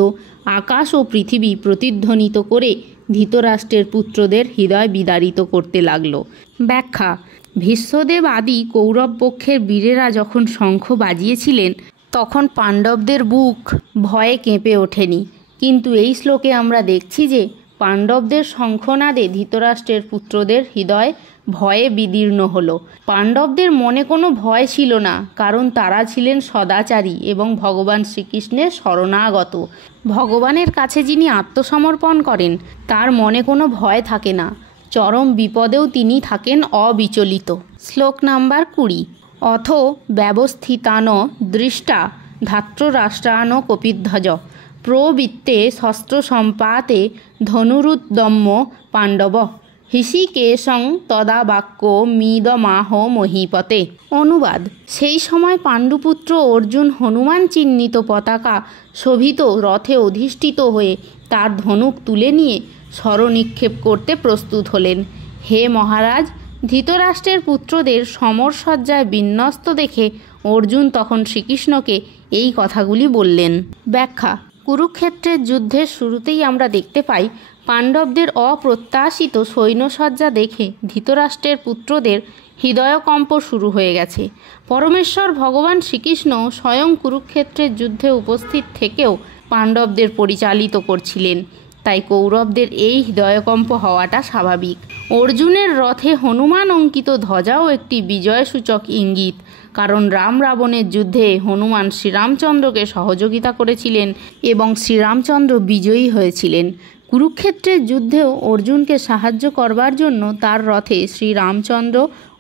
আকাশ ও পৃথিবী প্রতিধ্বনিত করে ধৃতরাষ্ট্রের পুত্রদের হৃদয় বিদারিত করতে লাগল। ব্যাখ্যা: ভীষ্মদেব আদি কৌরব পক্ষের বীরেরা যখন শঙ্খ বাজিয়েছিলেন তখন পাণ্ডবদের বুক ভয়ে কেঁপে ওঠেনি, কিন্তু এই শ্লোকে আমরা দেখছি যে পাণ্ডবদের শঙ্খনাদে ধৃতরাষ্ট্রের পুত্রদের হৃদয় ভয়ে বিদীর্ণ হলো। পাণ্ডবদের মনে কোনো ভয় ছিল না, কারণ তারা ছিলেন সদাচারী এবং ভগবান শ্রীকৃষ্ণের শরণাগত। ভগবানের কাছে যিনি আত্মসমর্পণ করেন তার মনে কোনো ভয় থাকে না, চরম বিপদেও তিনি থাকেন অবিচলিত। শ্লোক নাম্বার 20। অথ ব্যবস্থিতান দৃষ্টা ধাত্ররাষ্ট্রান কপিধ্বজ প্রবৃত্তে শস্ত্র সম্পাতে ধনুরুদ্যম্য পাণ্ডব হৃষিকেশং তদা বাক্য মিদমাহ মহীপতে। অনুবাদ: সেই সময় পাণ্ডুপুত্র অর্জুন হনুমান চিহ্নিত পতাকা শোভিত রথে অধিষ্ঠিত হয়ে তার ধনুক তুলে নিয়ে স্বরনিক্ষেপ করতে প্রস্তুত হলেন। হে মহারাজ, ধৃতরাষ্ট্রের পুত্রদের সমরসজ্জায় বিন্যস্ত দেখে অর্জুন তখন শ্রীকৃষ্ণকে এই কথাগুলি বললেন। ব্যাখ্যা: কুরুক্ষেত্রের যুদ্ধের শুরুতেই আমরা দেখতে পাই পাণ্ডবদের অপ্রত্যাশিত সৈন্যসজ্জা দেখে ধৃতরাষ্ট্রের পুত্রদের হৃদয়কম্প শুরু হয়ে গেছে। পরমেশ্বর ভগবান শ্রীকৃষ্ণ স্বয়ং কুরুক্ষেত্রের যুদ্ধে উপস্থিত থেকেও পাণ্ডবদের পরিচালিত করছিলেন, তাই কৌরবদের এই হৃদয়কম্প হওয়াটা স্বাভাবিক। অর্জুনের রথে হনুমান অঙ্কিত ধ্বজাও একটি বিজয়সূচক ইঙ্গিত, কারণ রাম রাবণের যুদ্ধে হনুমান শ্রীরামচন্দ্রকে সহযোগিতা করেছিলেন এবং শ্রীরামচন্দ্র বিজয়ী হয়েছিলেন। কুরুক্ষেত্রের যুদ্ধেও অর্জুনকে সাহায্য করবার জন্য তার রথে শ্রীরামচন্দ্র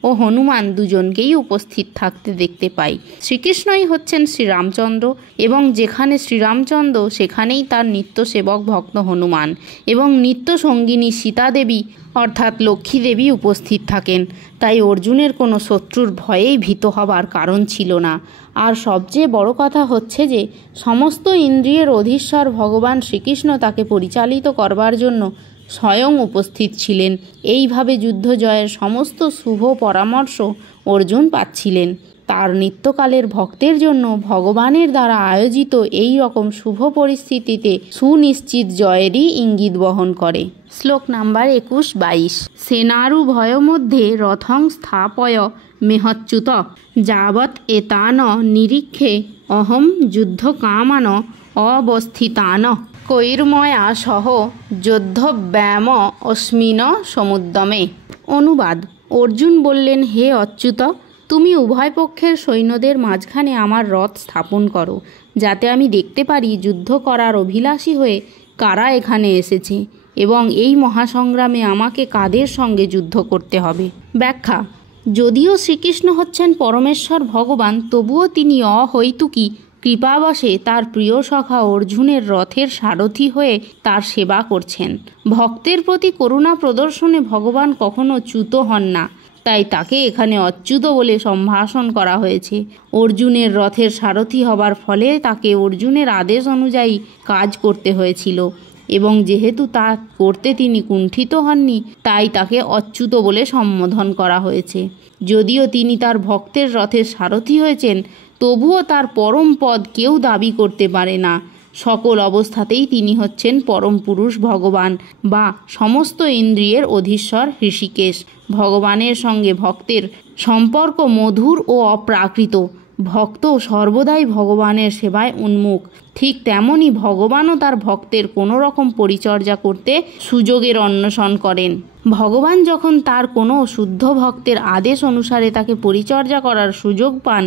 ও হনুমান দুজনকেই উপস্থিত থাকতে দেখতে পাই। শ্রীকৃষ্ণই হচ্ছেন শ্রীরামচন্দ্র এবং যেখানে শ্রীরামচন্দ্র সেখানেই তার নিত্য সেবক ভক্ত হনুমান এবং নিত্য সঙ্গিনী সীতা দেবী অর্থাৎ লক্ষ্মী দেবী উপস্থিত থাকেন। তাই অর্জুনের কোনো শত্রুর ভয়েই ভীত হবার কারণ ছিল না। আর সবচেয়ে বড় কথা হচ্ছে যে সমস্ত ইন্দ্রিয়ের অধীশ্বর ভগবান শ্রীকৃষ্ণ তাকে পরিচালিত করবার জন্য স্বয়ং উপস্থিত ছিলেন। এইভাবে যুদ্ধ জয়ের সমস্ত শুভ পরামর্শ অর্জুন পাচ্ছিলেন। তার নিত্যকালের ভক্তের জন্য ভগবানের দ্বারা আয়োজিত এই রকম শুভ পরিস্থিতিতে সুনিশ্চিত জয়েরই ইঙ্গিত বহন করে। শ্লোক নাম্বার 21-22। সেনারু ভয় মধ্যে রথং স্থাপয় মেহচ্যুত যাবৎ এতান নিরীক্ষে অহম যুদ্ধ কামান অবস্থিতান কৈর্ময়া সহ যোদ্ধব্যাম অস্মিন সমুদ্যমে। অনুবাদ: অর্জুন বললেন, হে অচ্যুত, তুমি উভয় পক্ষের সৈন্যদের মাঝখানে আমার রথ স্থাপন করো, যাতে আমি দেখতে পারি যুদ্ধ করার অভিলাষী হয়ে কারা এখানে এসেছে এবং এই মহাসংগ্রামে আমাকে কাদের সঙ্গে যুদ্ধ করতে হবে। ব্যাখ্যা: যদিও শ্রীকৃষ্ণ হচ্ছেন পরমেশ্বর ভগবান, তবুও তিনি অহৈতুকী কৃপাবশে তার প্রিয় সখা অর্জুনের রথের সারথি হয়ে তার সেবা করছেন। ভক্তের প্রতি করুণা প্রদর্শনে ভগবান কখনো চ্যুত হন না, তাই তাকে এখানে অচ্যুত বলে সম্ভাষণ করা হয়েছে। অর্জুনের রথের সারথি হবার ফলে তাকে অর্জুনের আদেশ অনুযায়ী কাজ করতে হয়েছিল এবং যেহেতু তা করতে তিনি কুণ্ঠিত হননি, তাই তাকে অচ্যুত বলে সম্বোধন করা হয়েছে। যদিও তিনি তার ভক্তের রথের সারথি হয়েছেন, তবুও তার পরম পদ কেউ দাবি করতে পারে না। সকল অবস্থাতেই তিনি হচ্ছেন পরম পুরুষ ভগবান বা সমস্ত ইন্দ্রিয়ের অধীশ্বর ঋষিকেশ। ভগবানের সঙ্গে ভক্তের সম্পর্ক মধুর ও অপ্রাকৃত। ভক্ত সর্বদাই ভগবানের সেবায় উন্মুখ। ঠিক তেমনই ভগবানও তার ভক্তের কোনো রকম পরিচর্যা করতে সুযোগের অন্বেষণ করেন। ভগবান যখন তার কোনো শুদ্ধ ভক্তের আদেশ অনুসারে তাকে পরিচর্যা করার সুযোগ পান,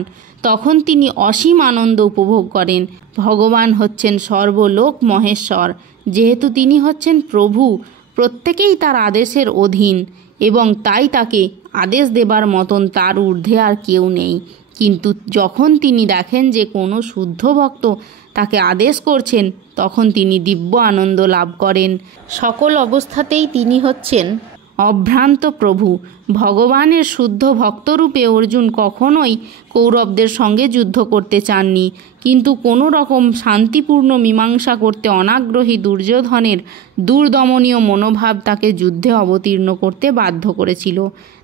তখন তিনি অসীম আনন্দ উপভোগ করেন। ভগবান হচ্ছেন সর্বলোক মহেশ্বর। যেহেতু তিনি হচ্ছেন প্রভু, প্রত্যেকেই তার আদেশের অধীন এবং তাই তাকে আদেশ দেবার মতন তার ঊর্ধ্বে আর কেউ নেই। কিন্তু যখন তিনি দেখেন যে কোনো শুদ্ধ ভক্ত তাকে আদেশ করছেন, তখন তিনি দিব্য আনন্দ লাভ করেন। সকল অবস্থাতেই তিনি হচ্ছেন অভ্রান্ত প্রভু। ভগবানের শুদ্ধ ভক্তরূপে অর্জুন কখনোই কৌরবদের সঙ্গে যুদ্ধ করতে চাননি, কিন্তু কোনো রকম শান্তিপূর্ণ মীমাংসা করতে অনাগ্রহী দুর্যোধনের দুর্দমনীয় মনোভাব তাকে যুদ্ধে অবতীর্ণ করতে বাধ্য করেছিল।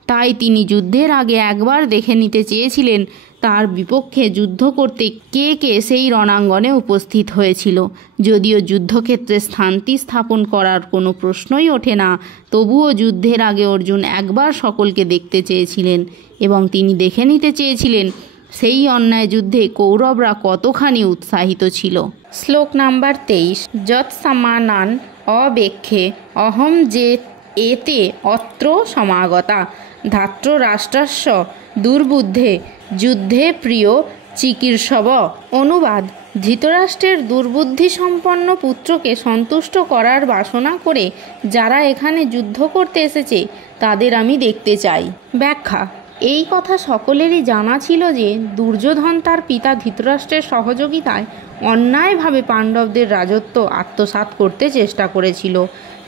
তাই তিনি যুদ্ধের আগে একবার দেখে নিতে চেয়েছিলেন তার বিপক্ষে যুদ্ধ করতে কে কে সেই রণাঙ্গনে উপস্থিত হয়েছিল। যদিও যুদ্ধক্ষেত্রে শান্তি স্থাপন করার কোনো প্রশ্নই ওঠে না, তবুও যুদ্ধের আগে অর্জুন একবার সকলকে দেখতে চেয়েছিলেন এবং তিনি দেখে নিতে চেয়েছিলেন সেই অন্যায় যুদ্ধে কৌরবরা কতখানি উৎসাহিত ছিল। শ্লোক নাম্বার 23। যৎ সমানান অবেক্ষে অহম যে এতে অত্র সমাগতা ধাত্ররাষ্ট্রস্য দুর্বুদ্ধে যুদ্ধে প্রিয় চিকীর্ষব। অনুবাদ: ধৃতরাষ্ট্রের দুর্বুদ্ধি সম্পন্ন পুত্রকে সন্তুষ্ট করার বাসনা করে যারা এখানে যুদ্ধ করতে এসেছে তাদের আমি দেখতে চাই। ব্যাখ্যা: এই কথা সকলেরই জানা ছিল যে দুর্যোধন তার পিতা ধৃতরাষ্ট্রের সহযোগিতায় অন্যায়ভাবে পাণ্ডবদের রাজত্ব আত্মসাৎ করতে চেষ্টা করেছিল।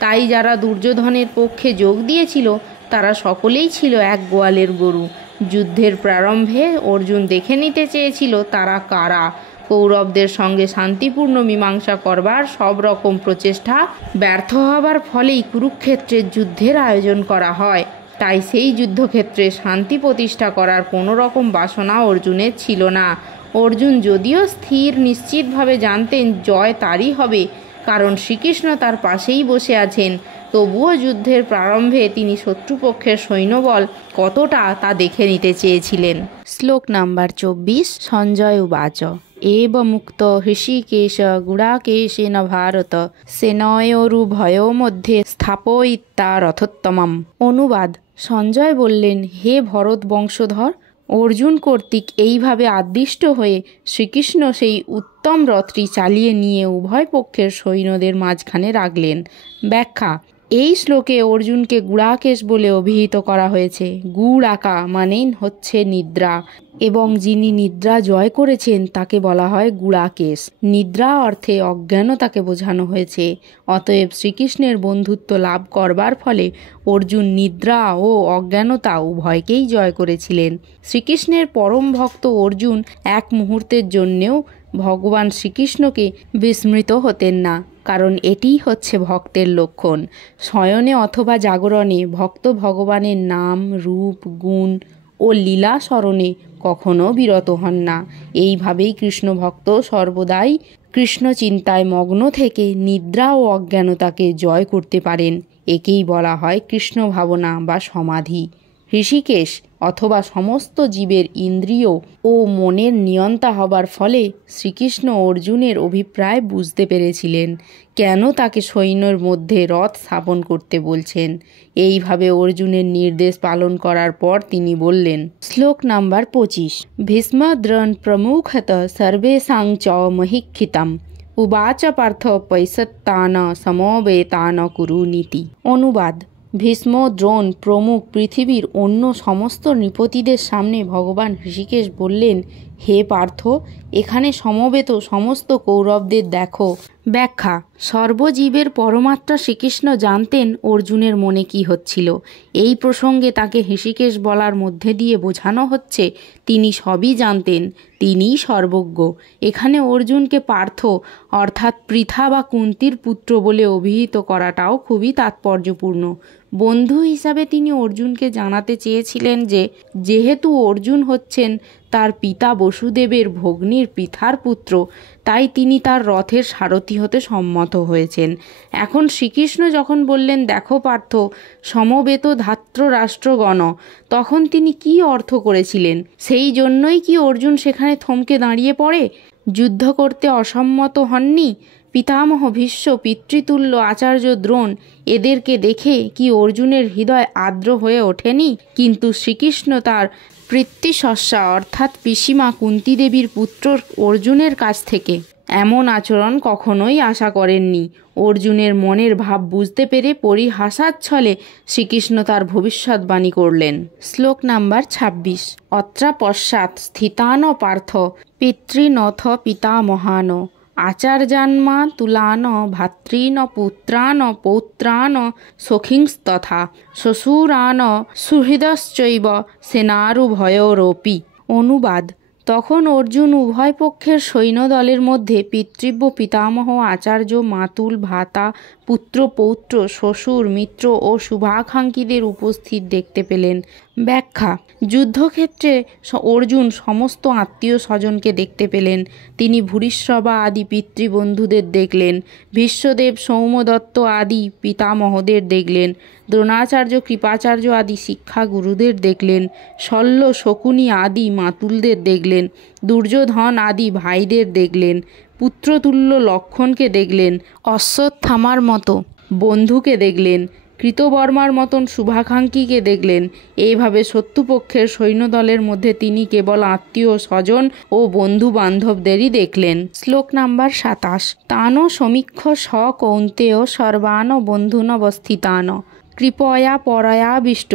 তাই যারা দুর্যোধনের পক্ষে যোগ দিয়েছিল তারা সকলেই ছিল এক গোয়ালের গরু। যুদ্ধের প্রারম্ভে অর্জুন দেখে নিতে চেয়েছিল তারা কারা। কৌরবদের সঙ্গে শান্তিপূর্ণ মীমাংসা করবার সব রকম প্রচেষ্টা ব্যর্থ হবার ফলেই কুরুক্ষেত্রের যুদ্ধের আয়োজন করা হয়। তাই সেই যুদ্ধক্ষেত্রে শান্তি প্রতিষ্ঠা করার কোনো রকম বাসনা অর্জুনের ছিল না। অর্জুন যদিও স্থির নিশ্চিতভাবে জানতেন জয় তারই হবে, কারণ শ্রীকৃষ্ণ তার পাশেই বসে আছেন। তবুও যুদ্ধের প্রারম্ভে তিনি শত্রুপক্ষের সৈন্যবল কতটা তা দেখে নিতে চেয়েছিলেন। শ্লোক নাম্বার 24। সঞ্জয় উবাচ এব মুক্ত হৃষিকেশ গুড়াকেশেন ভারত সেনয়োরুভয়ো মধ্যে স্থাপয়িতা রথোত্তমম। অনুবাদ: সঞ্জয় বললেন, হে ভরত বংশধর, অর্জুন কর্তৃক এইভাবে আদিষ্ট হয়ে শ্রীকৃষ্ণ সেই উত্তম রথটি চালিয়ে নিয়ে উভয় পক্ষের সৈন্যদের মাঝখানে রাখলেন। ব্যাখ্যা: এই শ্লোকে অর্জুনকে গুড়াকেশ বলে অভিহিত করা হয়েছে। গুড় আঁকা মানেই হচ্ছে নিদ্রা, এবং যিনি নিদ্রা জয় করেছেন তাকে বলা হয় গুড়াকেশ। নিদ্রা অর্থে অজ্ঞানতাকে বোঝানো হয়েছে। অতএব শ্রীকৃষ্ণের বন্ধুত্ব লাভ করবার ফলে অর্জুন নিদ্রা ও অজ্ঞানতা উভয়কেই জয় করেছিলেন। শ্রীকৃষ্ণের পরম ভক্ত অর্জুন এক মুহূর্তের জন্যেও ভগবান শ্রীকৃষ্ণকে বিস্মৃত হতেন না, কারণ এটিই হচ্ছে ভক্তের লক্ষণ। শয়নে অথবা জাগরণে ভক্ত ভগবানের নাম, রূপ, গুণ ও লীলা স্মরণে কখনো বিরত হন না। এইভাবেই কৃষ্ণ ভক্ত সর্বদাই কৃষ্ণ চিন্তায় মগ্ন থেকে নিদ্রা ও অজ্ঞানতাকে জয় করতে পারেন। একেই বলা হয় কৃষ্ণ ভাবনা বা সমাধি। ঋষিকেশ অথবা সমস্ত জীবের ইন্দ্রিয় ও মনের নিয়ন্তা হবার ফলে শ্রীকৃষ্ণ অর্জুনের অভিপ্রায় বুঝতে পেরেছিলেন, কেন তাকে সৈন্যর মধ্যে রথ স্থাপন করতে বলছেন। এইভাবে অর্জুনের নির্দেশ পালন করার পর তিনি বললেন। শ্লোক নাম্বার 25। ভীষ্মদ্রোণ প্রমুখত সর্বেষাং চ মহীক্ষিতম উবাচ পার্থ পৈসত্তান সমবেতান কুরুনীতি। অনুবাদ: ভীষ্ম, দ্রোণ প্রমুখ পৃথিবীর অন্য সমস্ত নৃপতিদের সামনে ভগবান ঋষিকেশ বললেন, হে পার্থ, এখানে সমবেত সমস্ত কৌরবদের দেখো। ব্যাখ্যা: সর্বজীবের পরমাত্মা শ্রীকৃষ্ণ জানতেন অর্জুনের মনে কি হচ্ছিল। এই প্রসঙ্গে তাকে ঋষিকেশ বলার মধ্যে দিয়ে বোঝানো হচ্ছে তিনি সবই জানতেন, তিনিই সর্বজ্ঞ। এখানে অর্জুনকে পার্থ অর্থাৎ পৃথা বা কুন্তির পুত্র বলে অভিহিত করাটাও খুবই তাৎপর্যপূর্ণ। বন্ধু হিসাবে তিনি অর্জুনকে জানাতে চেয়েছিলেন যে যেহেতু অর্জুন হচ্ছেন তার পিতা বসুদেবের ভগ্নীর পৃথার পুত্র, তাই তিনি তার রথের সারথি হতে সম্মত হয়েছেন। এখন শ্রীকৃষ্ণ যখন বললেন, দেখো পার্থ, সমবেত ধাত্ররাষ্ট্রগণ, তখন তিনি কি অর্থ করেছিলেন? সেই জন্যই কি অর্জুন সেখানে থমকে দাঁড়িয়ে পড়ে? যুদ্ধ করতে অসম্মত হননি? পিতামহ ভীষ্ম, পিতৃতুল্য আচার্য দ্রোণ, এদেরকে দেখে কি অর্জুনের হৃদয় আর্দ্র হয়ে ওঠেনি? কিন্তু শ্রীকৃষ্ণ তার পিতৃশস্যা অর্থাৎ পিসিমা কুন্তী দেবীর পুত্র অর্জুনের কাছ থেকে এমন আচরণ কখনোই আশা করেননি। অর্জুনের মনের ভাব বুঝতে পেরে পরিহাসাচ্ছলে শ্রীকৃষ্ণ তার ভবিষ্যৎবাণী করলেন। শ্লোক নাম্বার 26। অত্রা পশ্চাৎ স্থিতান পার্থ পিতৃনথ পিতামহান আচার্যান্মা তুলান ভাতৃন পুত্রান পৌত্রান সখিংস্তথা শ্বশুরান সুহৃদশ্চৈব সেনারুভয়োরপি। অনুবাদ: তখন অর্জুন উভয় পক্ষের সৈন্যদলের মধ্যে পিতৃব্য পিতামহ, আচার্য, মাতুল, ভ্রাতা, পুত্র, পৌত্র, শ্বশুর, মিত্র ও শুভাকাঙ্ক্ষীদের উপস্থিত দেখতে পেলেন। ব্যাখ্যা: যুদ্ধক্ষেত্রে অর্জুন সমস্ত আত্মীয় স্বজনকে দেখতে পেলেন। তিনি ভূরিশ্রবা আদি পিতৃবন্ধুদের দেখলেন, ভীষ্মদেব, সৌমদত্ত আদি পিতামহদের দেখলেন, দ্রোণাচার্য, কৃপাচার্য আদি শিক্ষা গুরুদের দেখলেন, শল্য, শকুনি আদি মাতুলদের দেখলেন, দুর্যোধন আদি ভাইদের দেখলেন, পুত্রতুল্য লক্ষণকে দেখলেন, অশ্বত্থামার মতো বন্ধুকে দেখলেন, কৃতবর্মার মতন শুভাকাঙ্ক্ষীকে দেখলেন। এইভাবে শত্রুপক্ষের সৈন্যদলের মধ্যে তিনি কেবল আত্মীয় স্বজন ও বন্ধু বান্ধবদেরই দেখলেন। শ্লোক নাম্বার 27। তান সমীক্ষ স কৌন্তেয় সর্বান বন্ধুনবস্থিতান কৃপয়া পরয়াবিষ্ট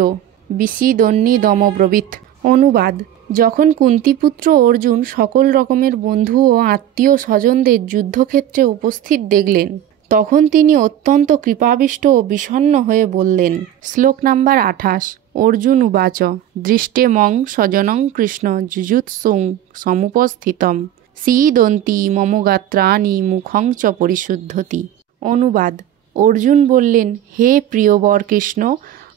বিসিদন্নিদমব্রবীৎ। অনুবাদ: যখন কুন্তিপুত্র অর্জুন সকল রকমের বন্ধু ও আত্মীয় স্বজনদের যুদ্ধক্ষেত্রে উপস্থিত দেখলেন, তখন তিনি অত্যন্ত কৃপাবিষ্ট ও বিষণ্ণ হয়ে বললেন। শ্লোক নাম্বার 28। অর্জুন উবাচ দৃষ্টে মং স্বজনং কৃষ্ণ যুযুৎসুং সমুপস্থিতম সীদন্তি মম গাত্রাণি মুখং চ পরিশুদ্ধতি। অনুবাদ: অর্জুন বললেন, হে প্রিয়বর কৃষ্ণ,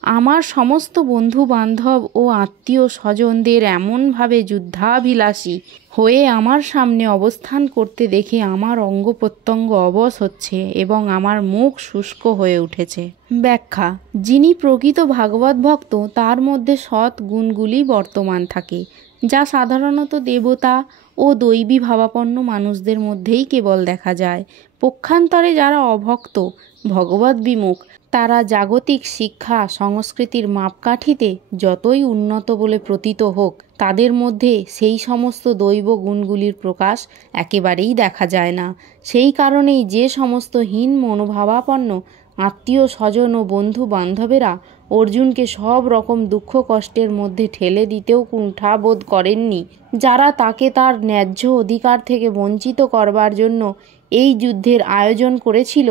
আমার সমস্ত বন্ধু বান্ধব ও আত্মীয় স্বজনদের এমনভাবে যুদ্ধাভিলাষী হয়ে আমার সামনে অবস্থান করতে দেখে আমার অঙ্গ প্রত্যঙ্গ অবশ হচ্ছে এবং আমার মুখ শুষ্ক হয়ে উঠেছে। ব্যাখ্যা: যিনি প্রকৃত ভাগবত ভক্ত তার মধ্যে সৎ গুণগুলি বর্তমান থাকে, যা সাধারণত দেবতা ও দৈবী ভাবাপন্ন মানুষদের মধ্যেই কেবল দেখা যায়। পক্ষান্তরে যারা অভক্ত, ভগবত বিমুখ, তারা জাগতিক শিক্ষা সংস্কৃতির মাপকাঠিতে যতই উন্নত বলে প্রতীত হোক, তাদের মধ্যে সেই সমস্ত দৈব গুণগুলির প্রকাশ একেবারেই দেখা যায় না। সেই কারণেই যে সমস্ত হীন মনোভাবাপন্ন আত্মীয় স্বজন ও বন্ধু বান্ধবেরা অর্জুনকে সব রকম দুঃখ কষ্টের মধ্যে ঠেলে দিতেও কুণ্ঠাবোধ করেননি, যারা তাকে তার ন্যায্য অধিকার থেকে বঞ্চিত করবার জন্য এই যুদ্ধের আয়োজন করেছিল,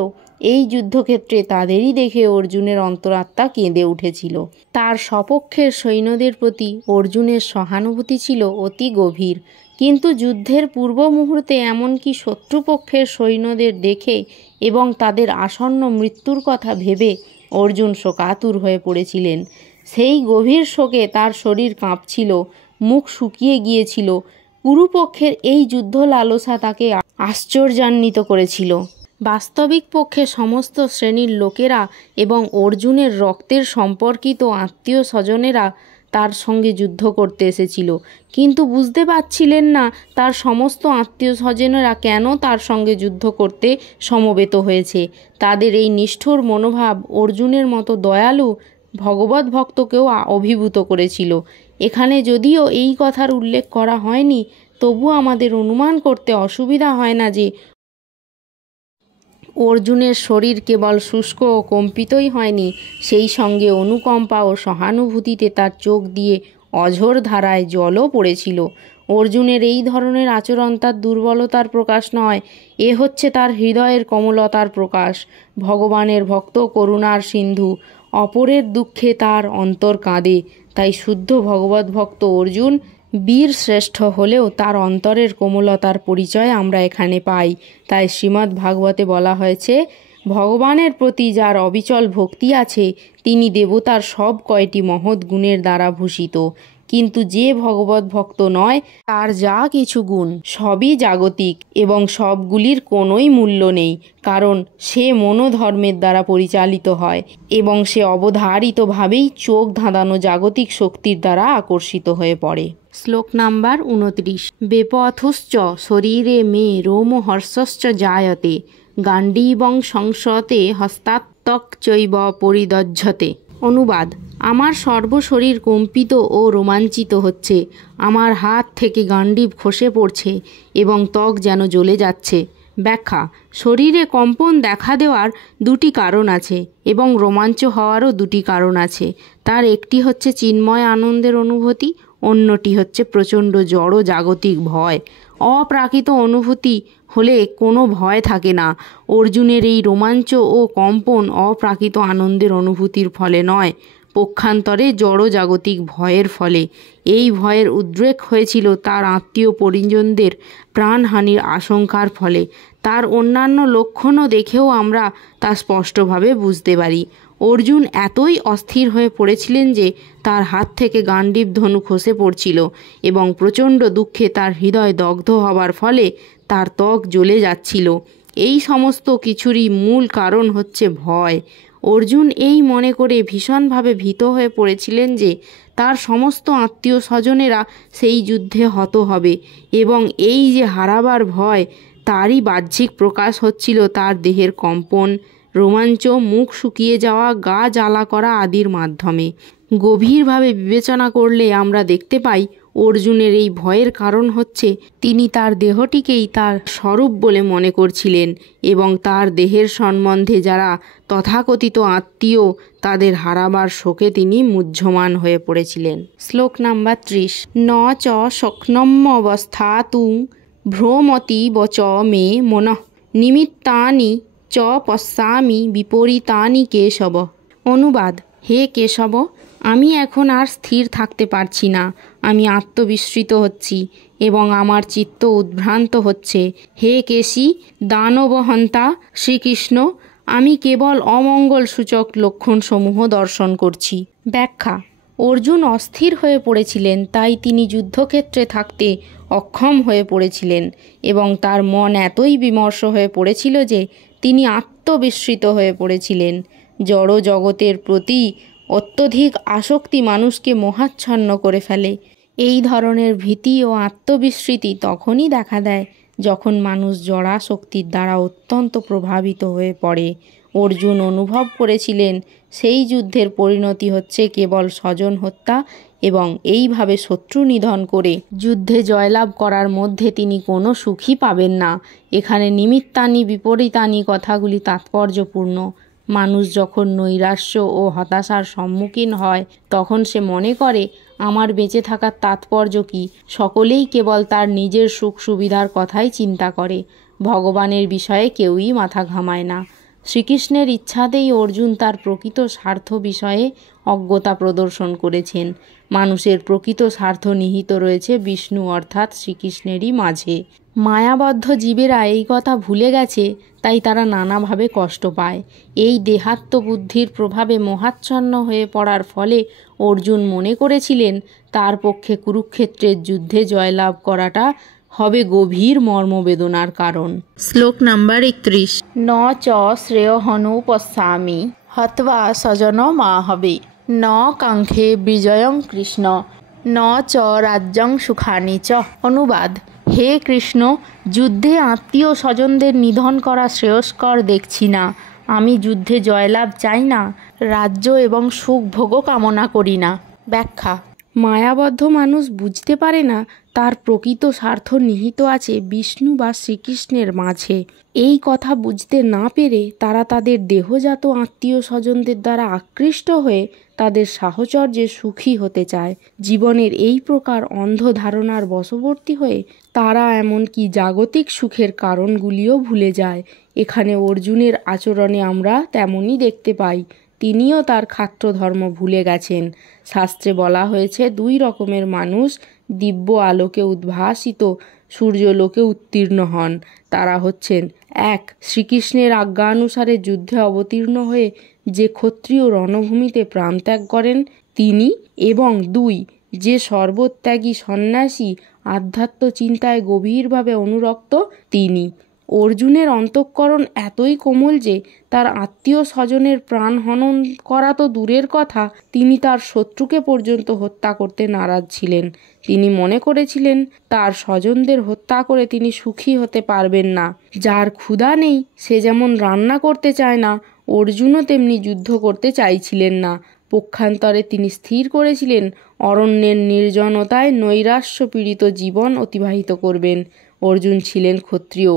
এই যুদ্ধক্ষেত্রে তাদেরই দেখে অর্জুনের অন্তরাত্মা কেঁদে উঠেছিল। তার সপক্ষের সৈন্যদের প্রতি অর্জুনের সহানুভূতি ছিল অতি গভীর, কিন্তু যুদ্ধের পূর্ব মুহূর্তে এমনকি শত্রুপক্ষের সৈন্যদের দেখে এবং তাদের আসন্ন মৃত্যুর কথা ভেবে অর্জুন শোকাতুর হয়ে পড়েছিলেন। সেই গভীর শোকে তার শরীর কাঁপছিল, মুখ শুকিয়ে গিয়েছিল। কুরুপক্ষের এই যুদ্ধ লালসা তাকে আশ্চর্যান্বিত করেছিল। বাস্তবিক পক্ষে সমস্ত শ্রেণীর লোকেরা এবং অর্জুনের রক্তের সম্পর্কিত আত্মীয় স্বজনেরা তার সঙ্গে যুদ্ধ করতে এসেছিল, কিন্তু বুঝতে পারছিলেন না তার সমস্ত আত্মীয় স্বজনেরা কেন তার সঙ্গে যুদ্ধ করতে সমবেত হয়েছে। তাদের এই নিষ্ঠুর মনোভাব অর্জুনের মতো দয়ালু ভগবত ভক্তকেও অভিভূত করেছিল। এখানে যদিও এই কথার উল্লেখ করা হয়নি, তবু আমাদের অনুমান করতে অসুবিধা হয় না যে অর্জুনের শরীর কেবল শুষ্ক ও কম্পিতই হয়নি, সেই সঙ্গে অনুকম্পা ও সহানুভূতিতে তার চোখ দিয়ে অঝোর ধারায় জলও পড়েছিল। অর্জুনের এই ধরনের আচরণ তার দুর্বলতার প্রকাশ নয়, এ হচ্ছে তার হৃদয়ের কমলতার প্রকাশ। ভগবানের ভক্ত করুণার সিন্ধু, অপরের দুঃখে তার অন্তর কাঁদে। তাই শুদ্ধ ভগবত ভক্ত অর্জুন বীর শ্রেষ্ঠ হলেও তার অন্তরের কোমলতার পরিচয় আমরা এখানে পাই। তাই শ্রীমদ্ ভাগবতে বলা হয়েছে, ভগবানের প্রতি যার অবিচল ভক্তি আছে তিনি দেবতার সব কয়টি মহৎ গুণের দ্বারা ভূষিত, কিন্তু যে ভগবত ভক্ত নয় তার যা কিছু গুণ সবই জাগতিক এবং সবগুলির কোনোই মূল্য নেই, কারণ সে মনোধর্মের দ্বারা পরিচালিত হয় এবং সে অবধারিতভাবেই চোখ ধাঁধানো জাগতিক শক্তির দ্বারা আকর্ষিত হয়ে পড়ে। শ্লোক নাম্বার 29। বেপথুশ্চ শরীরে মে রোমহর্ষশ্চ জায়তে গাণ্ডীবং সংসতে হস্তাত্তক চৈব পরিদজ্জতে। অনুবাদ: আমার সর্বশরীর কম্পিত ও রোমাঞ্চিত হচ্ছে, আমার হাত থেকে গাণ্ডীব খসে পড়ছে এবং ত্বক যেন জ্বলে যাচ্ছে। ব্যাখ্যা: শরীরে কম্পন দেখা দেওয়ার দুটি কারণ আছে এবং রোমাঞ্চ হওয়ারও দুটি কারণ আছে। তার একটি হচ্ছে চিন্ময় আনন্দের অনুভূতি, অন্যটি হচ্ছে প্রচণ্ড জড় জাগতিক ভয়। অপ্রাকৃত অনুভূতি হলে কোনো ভয় থাকে না। অর্জুনের এই রোমাঞ্চ ও কম্পন অপ্রাকৃত আনন্দের অনুভূতির ফলে নয়, পক্ষান্তরে জড় জাগতিক ভয়ের ফলে। এই ভয়ের উদ্রেক হয়েছিল তার আত্মীয় পরিজনদের প্রাণহানির আশঙ্কার ফলে। তার অন্যান্য লক্ষণও দেখেও আমরা তা স্পষ্টভাবে বুঝতে পারি। অর্জুন এতই অস্থির হয়ে পড়েছিলেন যে তার হাত থেকে গাণ্ডীব ধনু খসে পড়ছিল এবং প্রচণ্ড দুঃখে তার হৃদয় দগ্ধ হবার ফলে তার ত্বক জ্বলে যাচ্ছিল। এই সমস্ত কিছুরই মূল কারণ হচ্ছে ভয়। অর্জুন এই মনে করে ভীষণভাবে ভীত হয়ে পড়েছিলেন যে তার সমস্ত আত্মীয় স্বজনেরা সেই যুদ্ধে হত হবে এবং এই যে হারাবার ভয়, তারই বাহ্যিক প্রকাশ হচ্ছিল তার দেহের কম্পন, রোমাঞ্চ, মুখ শুকিয়ে যাওয়া, গা জ্বালা করা আদির মাধ্যমে। গভীরভাবে বিবেচনা করলে আমরা দেখতে পাই অর্জুনের এই ভয়ের কারণ হচ্ছে তিনি তার দেহটিকেই তার স্বরূপ বলে মনে করছিলেন এবং তার দেহের সম্বন্ধে যারা তথাকথিত আত্মীয় তাদের হারাবার শোকে তিনি মুহ্যমান হয়ে পড়েছিলেন। শ্লোক নাম্বার 30। ন চ শক্নম্য অবস্থাতুং ভ্রমতীব চ মে মনঃ নিমিত্তানি চ পশ্যামি বিপরীতানি কেশব। অনুবাদ: হে কেশব, আমি এখন আর স্থির থাকতে পারছি না, আমি আত্মবিস্মৃত হচ্ছি এবং আমার চিত্ত উদ্ভ্রান্ত হচ্ছে। হে কেশী, দানবহন্তা শ্রীকৃষ্ণ, আমি কেবল অমঙ্গল সূচক লক্ষণসমূহ দর্শন করছি। ব্যাখ্যা: অর্জুন অস্থির হয়ে পড়েছিলেন, তাই তিনি যুদ্ধক্ষেত্রে থাকতে অক্ষম হয়ে পড়েছিলেন এবং তার মন এতই বিমর্ষ হয়ে পড়েছিল যে তিনি আত্মবিস্মৃত হয়ে পড়েছিলেন। জড় জগতের প্রতি অত্যধিক আসক্তি মানুষকে মোহাচ্ছন্ন করে ফেলে। এই ধরনের ভীতি ও আত্মবিস্মৃতি তখনই দেখা দেয় যখন মানুষ জড়াশক্তির দ্বারা অত্যন্ত প্রভাবিত হয়ে পড়ে। অর্জুন অনুভব করেছিলেন সেই যুদ্ধের পরিণতি হচ্ছে কেবল স্বজন হত্যা এবং এইভাবে শত্রু নিধন করে যুদ্ধে জয়লাভ করার মধ্যে তিনি কোনো সুখই পাবেন না। এখানে নিমিত্তানি বিপরীতানি কথাগুলি তাৎপর্যপূর্ণ। মানুষ যখন নৈরাশ্য ও হতাশার সম্মুখীন হয় তখন সে মনে করে আমার বেঁচে থাকার তাৎপর্য কী? সকলেই কেবল তার নিজের সুখ সুবিধার কথাই চিন্তা করে, ভগবানের বিষয়ে কেউই মাথা ঘামায় না। শ্রীকৃষ্ণের ইচ্ছাতেই অর্জুন তার প্রকৃত স্বার্থ বিষয়ে অজ্ঞতা প্রদর্শন করেছেন। মানুষের প্রকৃত স্বার্থ নিহিত রয়েছে বিষ্ণু অর্থাৎ শ্রীকৃষ্ণেরই মাঝে। মায়াবদ্ধ জীবেরা এই কথা ভুলে গেছে, তাই তারা নানাভাবে কষ্ট পায়। এই দেহাত্মবুদ্ধির প্রভাবে মোহাচ্ছন্ন হয়ে পড়ার ফলে অর্জুন মনে করেছিলেন তার পক্ষে কুরুক্ষেত্রের যুদ্ধে জয়লাভ করাটা হবে গভীর মর্মবেদনার কারণ। শ্লোক নাম্বার 31। ন চ শ্রেয়হনুপস্যামি হত্বা স্বজন মাহবে ন কাঙ্ক্ষে বিজয়ং কৃষ্ণ ন চ রাজ্যং সুখানি চ। অনুবাদ: হে কৃষ্ণ, যুদ্ধে আত্মীয় স্বজনদের নিধন করা শ্রেয়স্কর দেখছি না। আমি যুদ্ধে জয়লাভ চাই না, রাজ্য এবং সুখ ভোগও কামনা করি না। ব্যাখ্যা: মায়াবদ্ধ মানুষ বুঝতে পারে না তার প্রকৃত স্বার্থ নিহিত আছে বিষ্ণু বা শ্রীকৃষ্ণের মাঝে। এই কথা বুঝতে না পেরে তারা তাদের দেহজাত আত্মীয় স্বজনদের দ্বারা আকৃষ্ট হয়ে তাদের সাহচর্যে সুখী হতে চায়। জীবনের এই প্রকার অন্ধ ধারণার বশবর্তী হয়ে তারা এমনকি জাগতিক সুখের কারণগুলিও ভুলে যায়। এখানে অর্জুনের আচরণে আমরা তেমনই দেখতে পাই। তিনিও তার ক্ষাত্র ধর্ম ভুলে গেছেন। শাস্ত্রে বলা হয়েছে দুই রকমের মানুষ দিব্য আলোকে উদ্ভাসিত সূর্যলোকে উত্তীর্ণ হন। তারা হচ্ছেন: 1. শ্রীকৃষ্ণের আজ্ঞানুসারে যুদ্ধে অবতীর্ণ হয়ে যে ক্ষত্রিয় রণভূমিতে প্রাণত্যাগ করেন তিনি, এবং 2. যে সর্বত্যাগী সন্ন্যাসী আধ্যাত্ম চিন্তায় গভীরভাবে অনুরক্ত তিনি। অর্জুনের অন্তঃকরণ এতই কোমল যে তার আত্মীয় স্বজনের প্রাণ হনন করা তো দূরের কথা, তিনি তার শত্রুকে পর্যন্ত হত্যা করতে নারাজ ছিলেন। তিনি মনে করেছিলেন তার স্বজনদের হত্যা করে তিনি সুখী হতে পারবেন না। যার ক্ষুধা নেই সে যেমন রান্না করতে চায় না, অর্জুনও তেমনি যুদ্ধ করতে চাইছিলেন না। পক্ষান্তরে তিনি স্থির করেছিলেন অরণ্যের নির্জনতায় নৈরাশ্য পীড়িত জীবন অতিবাহিত করবেন। অর্জুন ছিলেন ক্ষত্রিয়।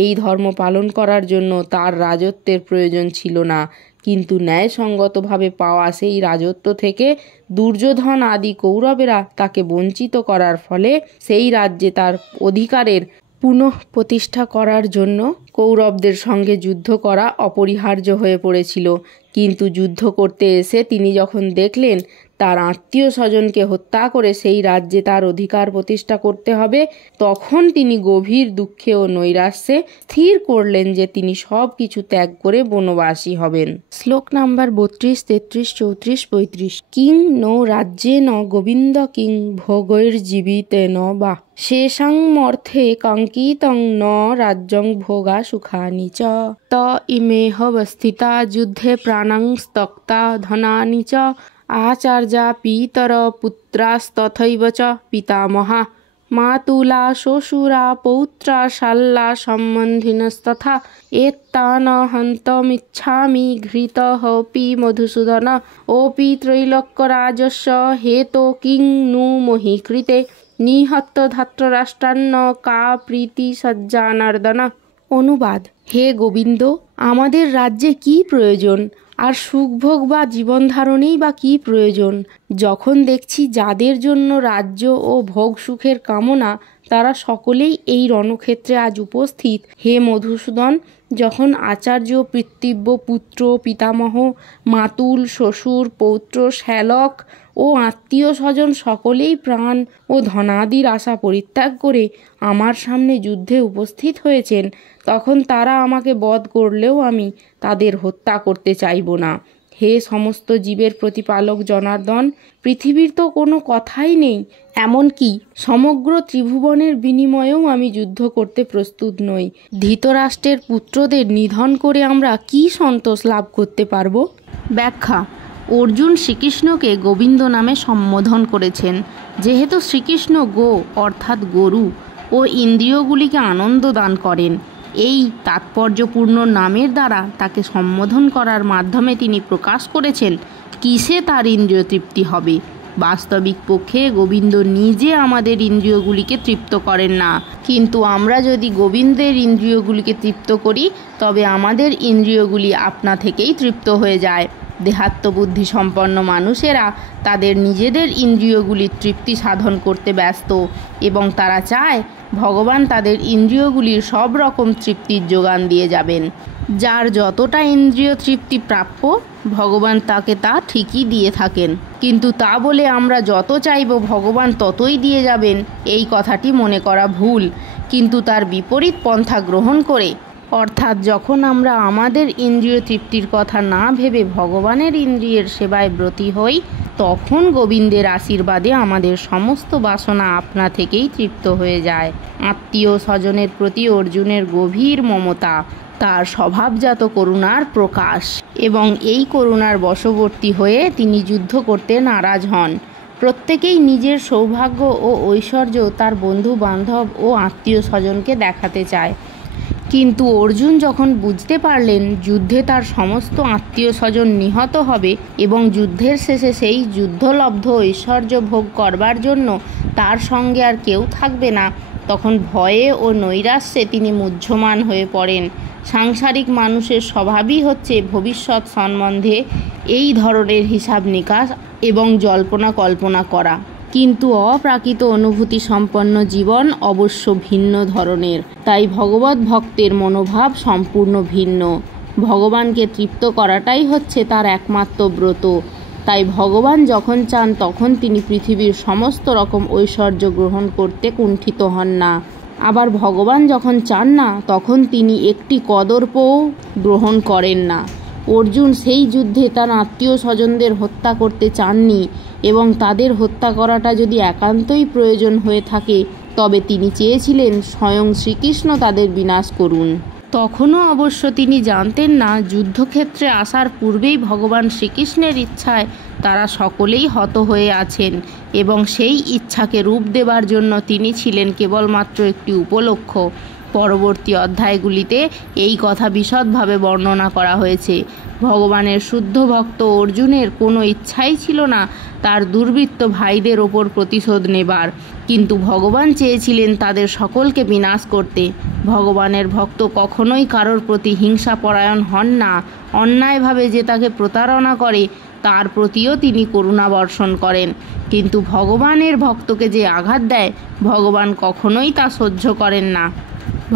এই ধর্ম পালন করার জন্য তার রাজত্বের প্রয়োজন ছিল না, কিন্তু ন্যায়সঙ্গতভাবে পাওয়া সেই রাজত্ব থেকে দুর্যোধন আদি কৌরবেরা তাকে বঞ্চিত করার ফলে সেই রাজ্যে তার অধিকারের পুনঃ প্রতিষ্ঠা করার জন্য কৌরবদের সঙ্গে যুদ্ধ করা অপরিহার্য হয়ে পড়েছিল। কিন্তু যুদ্ধ করতে এসে তিনি যখন দেখলেন তার আত্মীয় স্বজনকে হত্যা করে সেই রাজ্যে তার অধিকার প্রতিষ্ঠা করতে হবে, তখন তিনি গভীর দুঃখে ও নৈরাশ্যে স্থির করলেন যে তিনি সব কিছু ত্যাগ করে বনবাসী হবেন। শ্লোক নাম্বার 32, 33, 34, 35। কিং নো রাজ্যে ন গোবিন্দ কিং ভোগৈর্জীবিতে ন বা শেষাং মর্থে কাঙ্কিতং ন রাজ্যং ভোগা সুখানি চ ত ইমেহ স্থিতা যুদ্ধে প্রাণাং ত্যক্তা ধনানি চ আচার্যা পিতর পুত্রাস্তথৈব চ পিতামহা মাতুলা শ্বশুরা পৌত্রা শাল্লা সম্বন্ধিনস্তথা এত্তান হন্তমিচ্ছামি ঘৃতঃপি মধুসূদন ওপি ত্রৈলোক্যরাজস্য হেতো কিং নু মহীকৃতে নিহত্য ধাত্ররাষ্ট্রান্ন কা প্রীতি সজ্জানার্দন। অনুবাদ: হে গোবিন্দ, আমাদের রাজ্যে কি প্রয়োজন? আর সুখভোগ বা জীবনধারণেই বা কী প্রয়োজন, যখন দেখছি যাদের জন্য রাজ্য ও ভোগ সুখের কামনা তারা সকলেই এই রণক্ষেত্রে আজ উপস্থিত। হে মধুসূদন, যখন আচার্য, পিতৃব্য পুত্র, পিতামহ, মাতুল, শ্বশুর, পৌত্র, শ্যালক ও আত্মীয় স্বজন সকলেই প্রাণ ও ধনাদির আশা পরিত্যাগ করে আমার সামনে যুদ্ধে উপস্থিত হয়েছেন, তখন তারা আমাকে বধ করলেও আমি তাদের হত্যা করতে চাইব না। হে সমস্ত জীবের প্রতিপালক জনার্দন, পৃথিবীর তো কোনো কথাই নেই, এমনকি সমগ্র ত্রিভুবনের বিনিময়েও আমি যুদ্ধ করতে প্রস্তুত নই। ধৃতরাষ্ট্রের পুত্রদের নিধন করে আমরা কি সন্তোষ লাভ করতে পারব? ব্যাখ্যা: অর্জুন শ্রীকৃষ্ণকে গোবিন্দ নামে সম্বোধন করেছেন। যেহেতু শ্রীকৃষ্ণ গো অর্থাৎ গরু ও ইন্দ্রিয়গুলিকে আনন্দ দান করেন, এই তাৎপর্যপূর্ণ নামের দ্বারা তাকে সম্বোধন করার মাধ্যমে তিনি প্রকাশ করেছেন কিসে তার ইন্দ্রিয় তৃপ্তি হবে। বাস্তবিক পক্ষে গোবিন্দ নিজে আমাদের ইন্দ্রিয়গুলিকে তৃপ্ত করেন না, কিন্তু আমরা যদি গোবিন্দের ইন্দ্রিয়গুলিকে তৃপ্ত করি তবে আমাদের ইন্দ্রিয়গুলি আপনা থেকেই তৃপ্ত হয়ে যায়। দেহাত্মবুদ্ধি সম্পন্ন মানুষেরা তাদের নিজেদের ইন্দ্রিয়গুলির তৃপ্তি সাধন করতে ব্যস্ত এবং তারা চায় ভগবান তাদের ইন্দ্রিয়গুলির সব রকম তৃপ্তির যোগান দিয়ে যাবেন। যার যতটা ইন্দ্রিয় তৃপ্তি প্রাপ্য ভগবান তাকে তা ঠিকই দিয়ে থাকেন, কিন্তু তা বলে আমরা যত চাইব ভগবান ততই দিয়ে যাবেন এই কথাটি মনে করা ভুল। কিন্তু তার বিপরীত পন্থা গ্রহণ করে, অর্থাৎ যখন আমরা আমাদের ইন্দ্রিয় তৃপ্তির কথা না ভেবে ভগবানের ইন্দ্রিয়ের সেবায় ব্রতী হই, তখন গোবিন্দের আশীর্বাদে আমাদের সমস্ত বাসনা আপনা থেকেই তৃপ্ত হয়ে যায়। আত্মীয় স্বজনের প্রতি অর্জুনের গভীর মমতা তার স্বভাবজাত করুণার প্রকাশ, এবং এই করুণার বশবর্তী হয়ে তিনি যুদ্ধ করতে নারাজ হন। প্রত্যেকেই নিজের সৌভাগ্য ও ঐশ্বর্য তার বন্ধু বান্ধব ও আত্মীয় স্বজনকে দেখাতে চায়, কিন্তু অর্জুন যখন বুঝতে পারলেন যুদ্ধে তার সমস্ত আত্মীয় স্বজন নিহত হবে এবং যুদ্ধের শেষে সেই যুদ্ধলব্ধ ঐশ্বর্য ভোগ করবার জন্য তার সঙ্গে আর কেউ থাকবে না, তখন ভয়ে ও নৈরাশ্যে তিনি মুহ্যমান হয়ে পড়েন। সাংসারিক মানুষের স্বভাবই হচ্ছে ভবিষ্যৎ সম্বন্ধে এই ধরনের হিসাব নিকাশ এবং জল্পনা কল্পনা করা, কিন্তু অপ্রাকৃত অনুভূতি সম্পন্ন জীবন অবশ্য ভিন্ন ধরনের। তাই ভগবত ভক্তের মনোভাব সম্পূর্ণ ভিন্ন। ভগবানকে তৃপ্ত করাটাই হচ্ছে তার একমাত্র ব্রত। তাই ভগবান যখন চান তখন তিনি পৃথিবীর সমস্ত রকম ঐশ্বর্য গ্রহণ করতে কুণ্ঠিত হন না, আবার ভগবান যখন চান না তখন তিনি একটি কদর্পও গ্রহণ করেন না। অর্জুন সেই যুদ্ধে তার আত্মীয় স্বজনদের হত্যা করতে চাননি, এবং তাদের হত্যা করাটা যদি একান্তই প্রয়োজন হয়ে থাকে তবে তিনি চেয়েছিলেন স্বয়ং শ্রীকৃষ্ণ তাদের বিনাশ করুন। তখনও অবশ্য তিনি জানতেন না যুদ্ধক্ষেত্রে আসার পূর্বেই ভগবান শ্রীকৃষ্ণের ইচ্ছায় তারা সকলেই হত হয়ে আছেন, এবং সেই ইচ্ছাকে রূপ দেবার জন্য তিনি ছিলেন কেবলমাত্র একটি উপলক্ষ। পরবর্তী অধ্যায়গুলিতে এই কথা বিশদভাবে বর্ণনা করা হয়েছে। ভগবানের শুদ্ধ ভক্ত অর্জুনের কোনো ইচ্ছাই ছিল না তার দুর্বৃত্ত ভাইদের ওপর প্রতিশোধ নেবার, কিন্তু ভগবান চেয়েছিলেন তাদের সকলকে বিনাশ করতে। ভগবানের ভক্ত কখনোই কারোর প্রতি হিংসাপরায়ণ হন না। অন্যায়ভাবে যে তাকে প্রতারণা করে তার প্রতিও তিনি করুণা বর্ষণ করেন, কিন্তু ভগবানের ভক্তকে যে আঘাত দেয় ভগবান কখনোই তা সহ্য করেন না।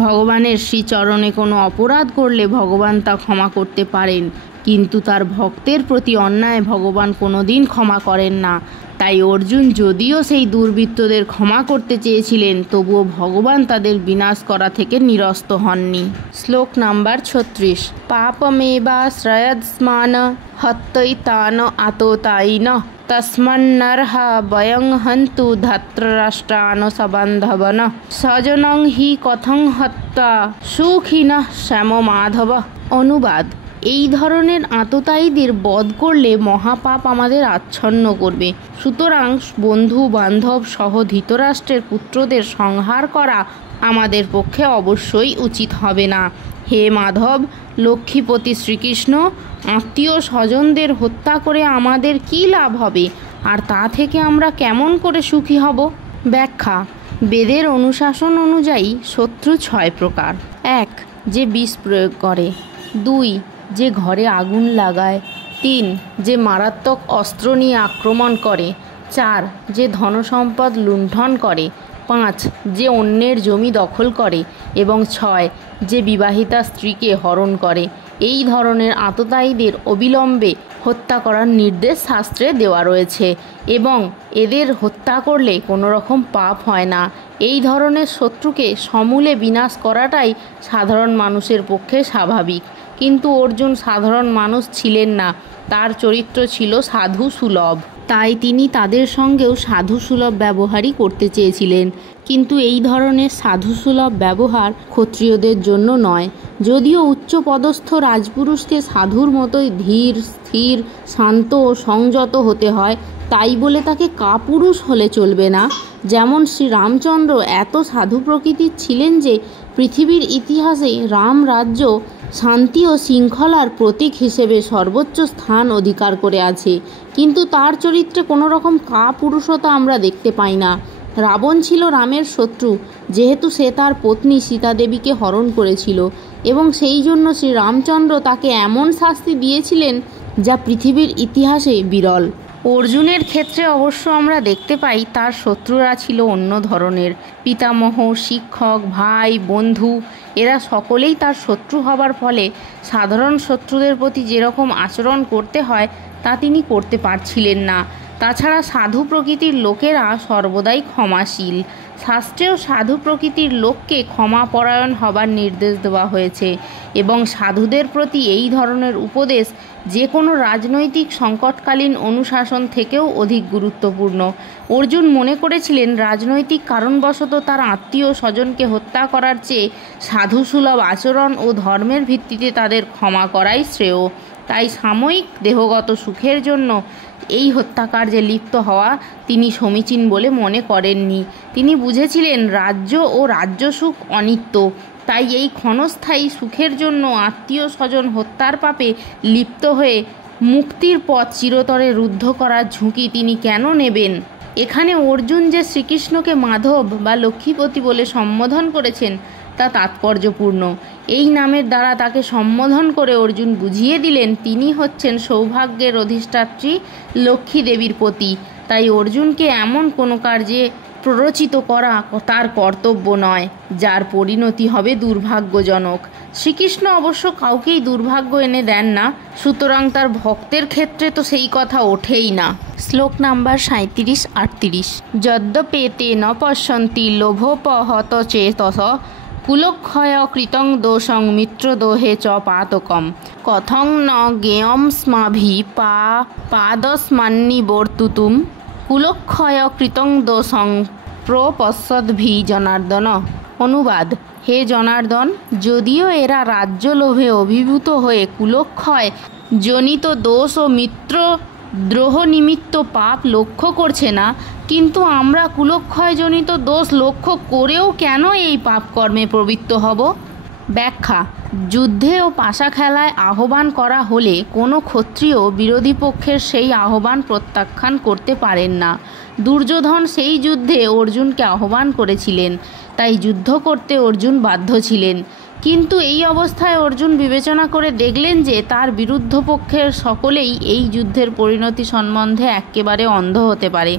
ভগবানের শ্রীচরণে কোনো অপরাধ করলে ভগবান তা ক্ষমা করতে পারেন, কিন্তু তার ভক্তের প্রতি অন্যায় ভগবান কোনোদিন ক্ষমা করেন না। তাই অর্জুন যদিও সেই দুর্বৃত্তদের ক্ষমা করতে চেয়েছিলেন, তবুও ভগবান তাদের বিনাশ করা থেকে নিরস্ত হননি। শ্লোক নাম্বার 36। পাপমেবাশ্রয়ৎস্মান হত্যৈতান আততায়িন তস্মান্নরহ বয়ং হন্তু ধাত্ররাষ্ট্রান সবান্ধবন স্বজনং হি কথং হত্যা সুখিনঃ শ্যামমাধব। অনুবাদ: এই ধরনের আততায়ীদের বধ করলে মহাপাপ আমাদের আচ্ছন্ন করবে, সুতরাং বন্ধু বান্ধব সহ ধৃতরাষ্ট্রের পুত্রদের সংহার করা আমাদের পক্ষে অবশ্যই উচিত হবে না। হে মাধব, লক্ষ্মীপতি শ্রীকৃষ্ণ, আত্মীয় স্বজনদের হত্যা করে আমাদের কী লাভ হবে, আর তা থেকে আমরা কেমন করে সুখী হব? ব্যাখ্যা: বেদের অনুশাসন অনুযায়ী শত্রু 6 প্রকার। 1. যে বিষ প্রয়োগ করে। 2. যে ঘরে আগুন লাগায়। 3. যে মারাত্মক অস্ত্র নিয়ে আক্রমণ করে। 4. যে ধনসম্পদ লুণ্ঠন করে। 5. যে অন্যের জমি দখল করে। এবং 6. যে বিবাহিতা স্ত্রীকে হরণ করে। এই ধরনের আততায়ীদের অবিলম্বে হত্যা করার নির্দেশ শাস্ত্রে দেওয়া রয়েছে এবং এদের হত্যা করলে কোনো রকম পাপ হয় না। এই ধরনের শত্রুকে সমূলে বিনাশ করাটাই সাধারণ মানুষের পক্ষে স্বাভাবিক, কিন্তু অর্জুন সাধারণ মানুষ ছিলেন না, তার চরিত্র ছিল সাধু সুলভ। তাই তিনি তাদের সঙ্গেও সাধু সুলভ ব্যবহারই করতে চেয়েছিলেন, কিন্তু এই ধরনের সাধু সুলভ ব্যবহার ক্ষত্রিয়দের জন্য নয়। যদিও উচ্চপদস্থ রাজপুরুষকে সাধুর মতোই ধীর, স্থির, শান্ত ও সংযত হতে হয়, তাই বলে তাকে কাপুরুষ হলে চলবে না। যেমন শ্রী রামচন্দ্র এত সাধু প্রকৃতির ছিলেন যে পৃথিবীর ইতিহাসে রাম রাজ্য শান্তি ও শৃঙ্খলার প্রতীক হিসেবে সর্বোচ্চ স্থান অধিকার করে আছে, কিন্তু তার চরিত্রে কোনো রকম কাপুরুষতা আমরা দেখতে পাই না। রাবণ ছিল রামের শত্রু, যেহেতু সে তার পত্নী সীতা দেবীকে হরণ করেছিল এবং সেই জন্য শ্রী রামচন্দ্র তাকে এমন শাস্তি দিয়েছিলেন যা পৃথিবীর ইতিহাসে বিরল। অর্জুনের ক্ষেত্রে অবশ্য আমরা দেখতে পাই তার শত্রুরা ছিল অন্য ধরনের। পিতামহ, শিক্ষক, ভাই, বন্ধু এরা সকলেই তার শত্রু হবার ফলে সাধারণ শত্রুদের প্রতি যেরকম আচরণ করতে হয় তা তিনি করতে পারছিলেন না। তাছাড়া সাধু প্রকৃতির লোকেরা সর্বদাই ক্ষমাশীল। শাস্ত্রেও সাধু প্রকৃতির লোককে ক্ষমাপরায়ণ হবার নির্দেশ দেওয়া হয়েছে এবং সাধুদের প্রতি এই ধরনের উপদেশ যে কোনো রাজনৈতিক সংকটকালীন অনুশাসন থেকেও অধিক গুরুত্বপূর্ণ। অর্জুন মনে করেছিলেন রাজনৈতিক কারণবশত তার আত্মীয় স্বজনকে হত্যা করার চেয়ে সাধুসুলভ আচরণ ও ধর্মের ভিত্তিতে তাদের ক্ষমা করাই শ্রেয়। তাই সাময়িক দেহগত সুখের জন্য এই হত্যাকার্যে লিপ্ত হওয়া তিনি সমীচীন বলে মনে করেননি। তিনি বুঝেছিলেন রাজ্য ও রাজ্যসুখ অনিত্য, তাই এই ক্ষণস্থায়ী সুখের জন্য আত্মীয় স্বজন হত্যার পাপে লিপ্ত হয়ে মুক্তির পথ চিরতরে রুদ্ধ করার ঝুঁকি তিনি কেন নেবেন? এখানে অর্জুন যে শ্রীকৃষ্ণকে মাধব বা লক্ষ্মীপতি বলে সম্বোধন করেছেন তা তাৎপর্যপূর্ণ। এই নামের দ্বারা তাকে সম্বোধন করে অর্জুন বুঝিয়ে দিলেন তিনি হচ্ছেন সৌভাগ্যের অধিষ্ঠাত্রী লক্ষ্মী দেবীর পতি। তাই অর্জুনকে এমন কোনো কার্যে প্ররোচিত করা তার কর্তব্য নয় যার পরিণতি হবে দুর্ভাগ্যজনক। শ্রীকৃষ্ণ অবশ্য কাউকেই দুর্ভাগ্য এনে দেন না, সুতরাং তার ভক্তের ক্ষেত্রে তো সেই কথা ওঠেই না। শ্লোক নাম্বার 37-38। যদ্যপেতে ন পশ্যন্তি লোভোপহত চেতস কুলক্ষয় কৃতং দোষং মিত্রদোহে চ পাতকম কথং ন জ্ঞেয়মস্মাভি পাদস্মান্নিবর্তুতুম কুলক্ষয় কৃতং দোষং প্রপশ্যদ্ভি জনার্দন। অনুবাদ: হে জনার্দন, যদিও এরা রাজ্য লোভে অভিভূত হয়ে কুলক্ষয় জনিত দোষ ও মিত্র দ্রোহ নিমিত্ত পাপ লক্ষ্য করছে না, কিন্তু আমরা কুলক্ষয়জনিত দোষ লক্ষ্য করেও কেন এই পাপকর্মে প্রবৃত্ত হব? ব্যাখ্যা: যুদ্ধে ও পাশা খেলায় আহ্বান করা হলে কোনো ক্ষত্রিয় বিরোধী পক্ষের সেই আহ্বান প্রত্যাখ্যান করতে পারেন না। দুর্যোধন সেই যুদ্ধে অর্জুনকে আহ্বান করেছিলেন, তাই যুদ্ধ করতে অর্জুন বাধ্য ছিলেন। কিন্তু এই অবস্থায় অর্জুন বিবেচনা করে দেখলেন যে তার বিরুদ্ধ পক্ষের সকলেই এই যুদ্ধের পরিণতি সম্বন্ধে একেবারে অন্ধ হতে পারে,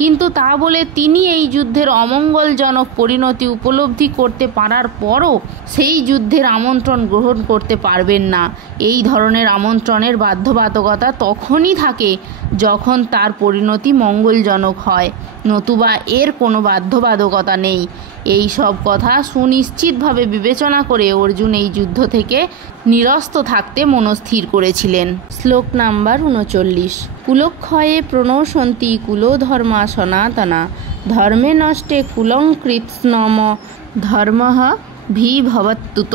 কিন্তু তা বলে তিনি এই যুদ্ধের অমঙ্গলজনক পরিণতি উপলব্ধি করতে পারার পরও সেই যুদ্ধের আমন্ত্রণ গ্রহণ করতে পারবেন না। এই ধরনের আমন্ত্রণের বাধ্যবাধকতা তখনই থাকে যখন তার পরিণতি মঙ্গলজনক হয়, নতুবা এর কোনো বাধ্যবাধকতা নেই। এই সব কথা সুনিশ্চিতভাবে বিবেচনা করে অর্জুন এই যুদ্ধ থেকে নিরস্ত থাকতে মনস্থির করেছিলেন। শ্লোক নাম্বার 39। কুলক্ষয়ে প্রণশন্তি কুলোধর্মা সনাতনা ধর্মে নষ্টে কুলং কৃৎস্নম ধর্মঃ ভিভবত্যুত।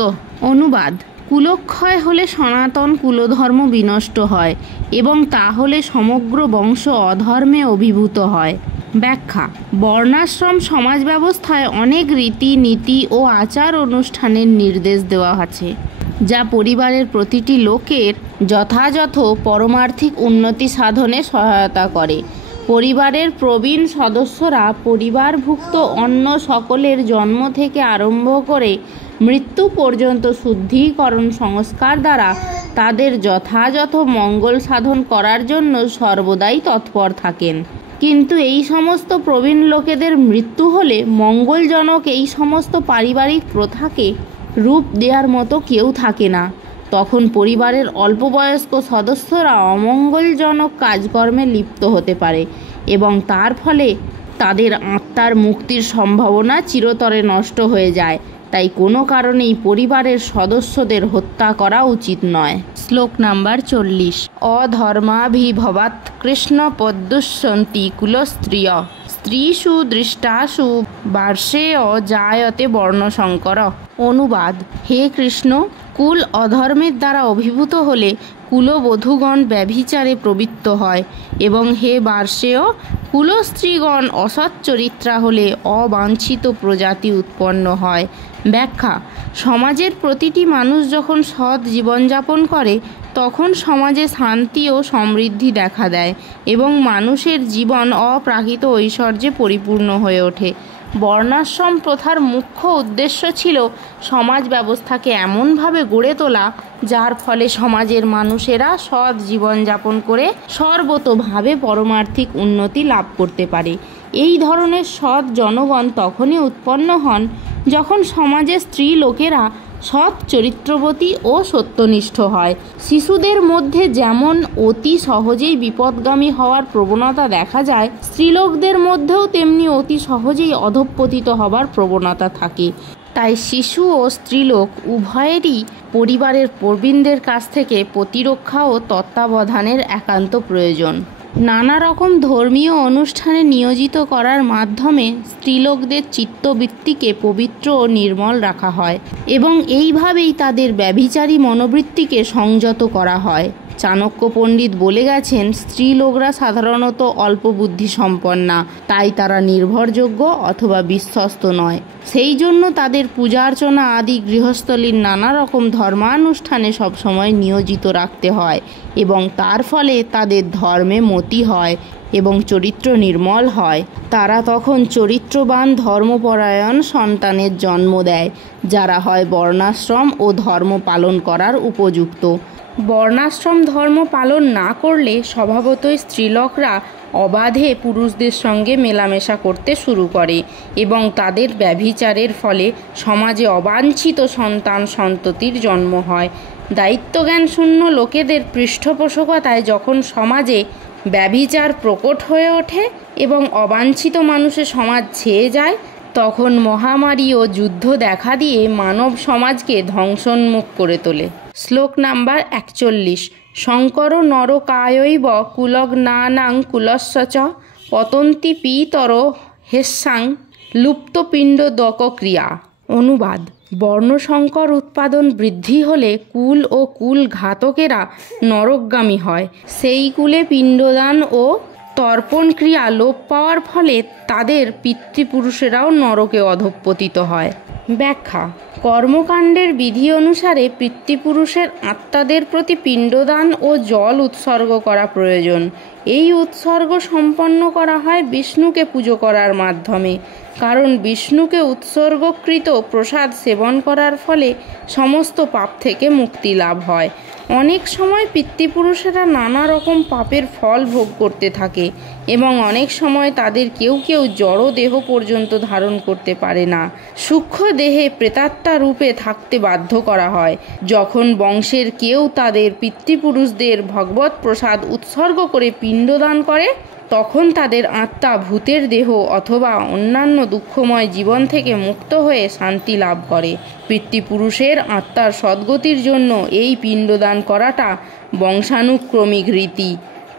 অনুবাদ: কুলক্ষয় হলে সনাতন কুলধর্ম বিনষ্ট হয় এবং তাহলে সমগ্র বংশ অধর্মে অভিভূত হয়। ব্যাখ্যা: বর্ণাশ্রম সমাজ ব্যবস্থায় অনেক রীতি নীতি ও আচার অনুষ্ঠানের নির্দেশ দেওয়া আছে, যা পরিবারের প্রতিটি লোকের যথাযথ পরমার্থিক উন্নতি সাধনে সহায়তা করে। পরিবারের প্রবীণ সদস্যরা পরিবারভুক্ত অন্য সকলের জন্ম থেকে আরম্ভ করে মৃত্যু পর্যন্ত শুদ্ধিকরণ সংস্কার দ্বারা তাদের যথাযথ মঙ্গল সাধন করার জন্য সর্বদাই তৎপর থাকেন। কিন্তু এই সমস্ত প্রবীণ লোকেদের মৃত্যু হলে মঙ্গলজনক এই সমস্ত পারিবারিক প্রথাকে রূপ দেওয়ার মতো কেউ থাকে না। তখন পরিবারের অল্পবয়স্ক সদস্যরা অমঙ্গলজনক কাজকর্মে লিপ্ত হতে পারে এবং তার ফলে তাদের আত্মার মুক্তির সম্ভাবনা চিরতরে নষ্ট হয়ে যায়। তাই কোনো কারণেই পরিবারের সদস্যদের হত্যা করা উচিত নয়। শ্লোক নাম্বার 40। অধর্মাভিভবাৎ কৃষ্ণ পদ্যুষ্যন্তি কুলস্ত্রিয় স্ত্রীষু দৃষ্টাসু বার্ষেয় জায়তে বর্ণশঙ্কর। অনুবাদ: হে কৃষ্ণ, কুল অধর্মের দ্বারা অভিভূত হলে কুলবধূগণ ব্যভিচারে প্রবৃত্ত হয় এবং হে বার্ষেয়, কুলস্ত্রীগণ অসৎ চরিত্রা হলে অবাঞ্ছিত প্রজাতি উৎপন্ন হয়। ব্যাখ্যা: সমাজের প্রতিটি মানুষ যখন সৎ জীবনযাপন করে তখন সমাজে শান্তি ও সমৃদ্ধি দেখা দেয় এবং মানুষের জীবন অপ্রাকৃত ঐশ্বর্যে পরিপূর্ণ হয়ে ওঠে। বর্ণাশ্রম প্রথার মুখ্য উদ্দেশ্য ছিল সমাজ ব্যবস্থাকে এমনভাবে গড়ে তোলা যার ফলে সমাজের মানুষেরা সৎ জীবনযাপন করে সর্বতোভাবে পরমার্থিক উন্নতি লাভ করতে পারে। এই ধরনের সৎ জনগণ তখনই উৎপন্ন হন যখন সমাজে স্ত্রী লোকেরা সৎ চরিত্রবতী ও সত্যনিষ্ঠ হয়। শিশুদের মধ্যে যেমন অতি সহজেই বিপদগামী হওয়ার প্রবণতা দেখা যায়, স্ত্রীলোকদের মধ্যেও তেমনি অতি সহজেই অধঃপতিত হবার প্রবণতা থাকে। তাই শিশু ও স্ত্রীলোক উভয়েরই পরিবারের প্রবীণদের কাছ থেকে প্রতিরক্ষা ও তত্ত্বাবধানের একান্ত প্রয়োজন। নানা রকম ধর্মীয় অনুষ্ঠানে নিয়োজিত করার মাধ্যমে স্ত্রীলোকদের চিত্তবৃত্তিকে পবিত্র ও নির্মল রাখা হয় এবং এইভাবেই তাদের ব্যভিচারী মনোবৃত্তিকে সংযত করা হয়। চাণক্য পণ্ডিত বলে গেছেন, স্ত্রীলোকরা সাধারণত অল্প বুদ্ধি সম্পন্না, তাই তারা নির্ভরযোগ্য অথবা বিশ্বস্ত নয়। সেই জন্য তাদের পূজার্চনা আদি গৃহস্থলীর নানা রকম ধর্মানুষ্ঠানে সবসময় নিয়োজিত রাখতে হয় এবং তার ফলে তাদের ধর্মে মতি হয় এবং চরিত্র নির্মল হয়। তারা তখন চরিত্রবান ধর্মপরায়ণ সন্তানের জন্ম দেয়, যারা হয় বর্ণাশ্রম ও ধর্ম পালন করার উপযুক্ত। বর্ণাশ্রম ধর্ম পালন না করলে স্বভাবতই স্ত্রীলোকরা অবাধে পুরুষদের সঙ্গে মেলামেশা করতে শুরু করে এবং তাদের ব্যভিচারের ফলে সমাজে অবাঞ্ছিত সন্তান সন্ততির জন্ম হয়। দায়িত্বজ্ঞান শূন্য লোকেদের পৃষ্ঠপোষকতায় যখন সমাজে ব্যভিচার প্রকট হয়ে ওঠে এবং অবাঞ্ছিত মানুষের সমাজ ছেয়ে যায়, তখন মহামারী ও যুদ্ধ দেখা দিয়ে মানব সমাজকে ধ্বংসোন্মুখ করে তোলে। শ্লোক নাম্বার 41। শঙ্কর নরকায়ৈব কুলগ্নানাং কুলস্য চ পতন্তি পিতর হেস্যাং লুপ্তপিণ্ডদক ক্রিয়া। অনুবাদ: বর্ণসংকর উৎপাদন বৃদ্ধি হলে কুল ও কুল ঘাতকেরা নরকগামী হয়। সেই কুলে পিণ্ডদান ও তর্পণ ক্রিয়া লোপ পাওয়ার ফলে তাদের পিতৃপুরুষেরাও নরকে অধঃপতিত হয়। ব্যাখ্যা: কর্মকাণ্ডের বিধি অনুসারে পিতৃপুরুষের আত্মাদের প্রতি পিণ্ডদান ও জল উৎসর্গ করা প্রয়োজন। এই উৎসর্গ সম্পন্ন করা হয় বিষ্ণুকে পুজো করার মাধ্যমে, কারণ বিষ্ণুকে উৎসর্গকৃত প্রসাদ সেবন করার ফলে সমস্ত পাপ থেকে মুক্তি লাভ হয়। অনেক সময় পিতৃপুরুষেরা নানা রকম পাপের ফল ভোগ করতে থাকে এবং অনেক সময় তাদের কেউ কেউ জড় দেহ পর্যন্ত ধারণ করতে পারে না, সূক্ষ্ম দেহে প্রেতাত্মা রূপে থাকতে বাধ্য করা হয়। যখন বংশের কেউ তাদের পিতৃপুরুষদের ভগবৎ প্রসাদ উৎসর্গ করে পিণ্ডদান করে, তখন তাদের আত্মা ভূতের দেহ অথবা অন্যান্য দুঃখময় জীবন থেকে মুক্ত হয়ে শান্তি লাভ করে। পিতৃপুরুষের আত্মার সদ্গতির জন্য এই পিণ্ডদান করাটা বংশানুক্রমিক রীতি।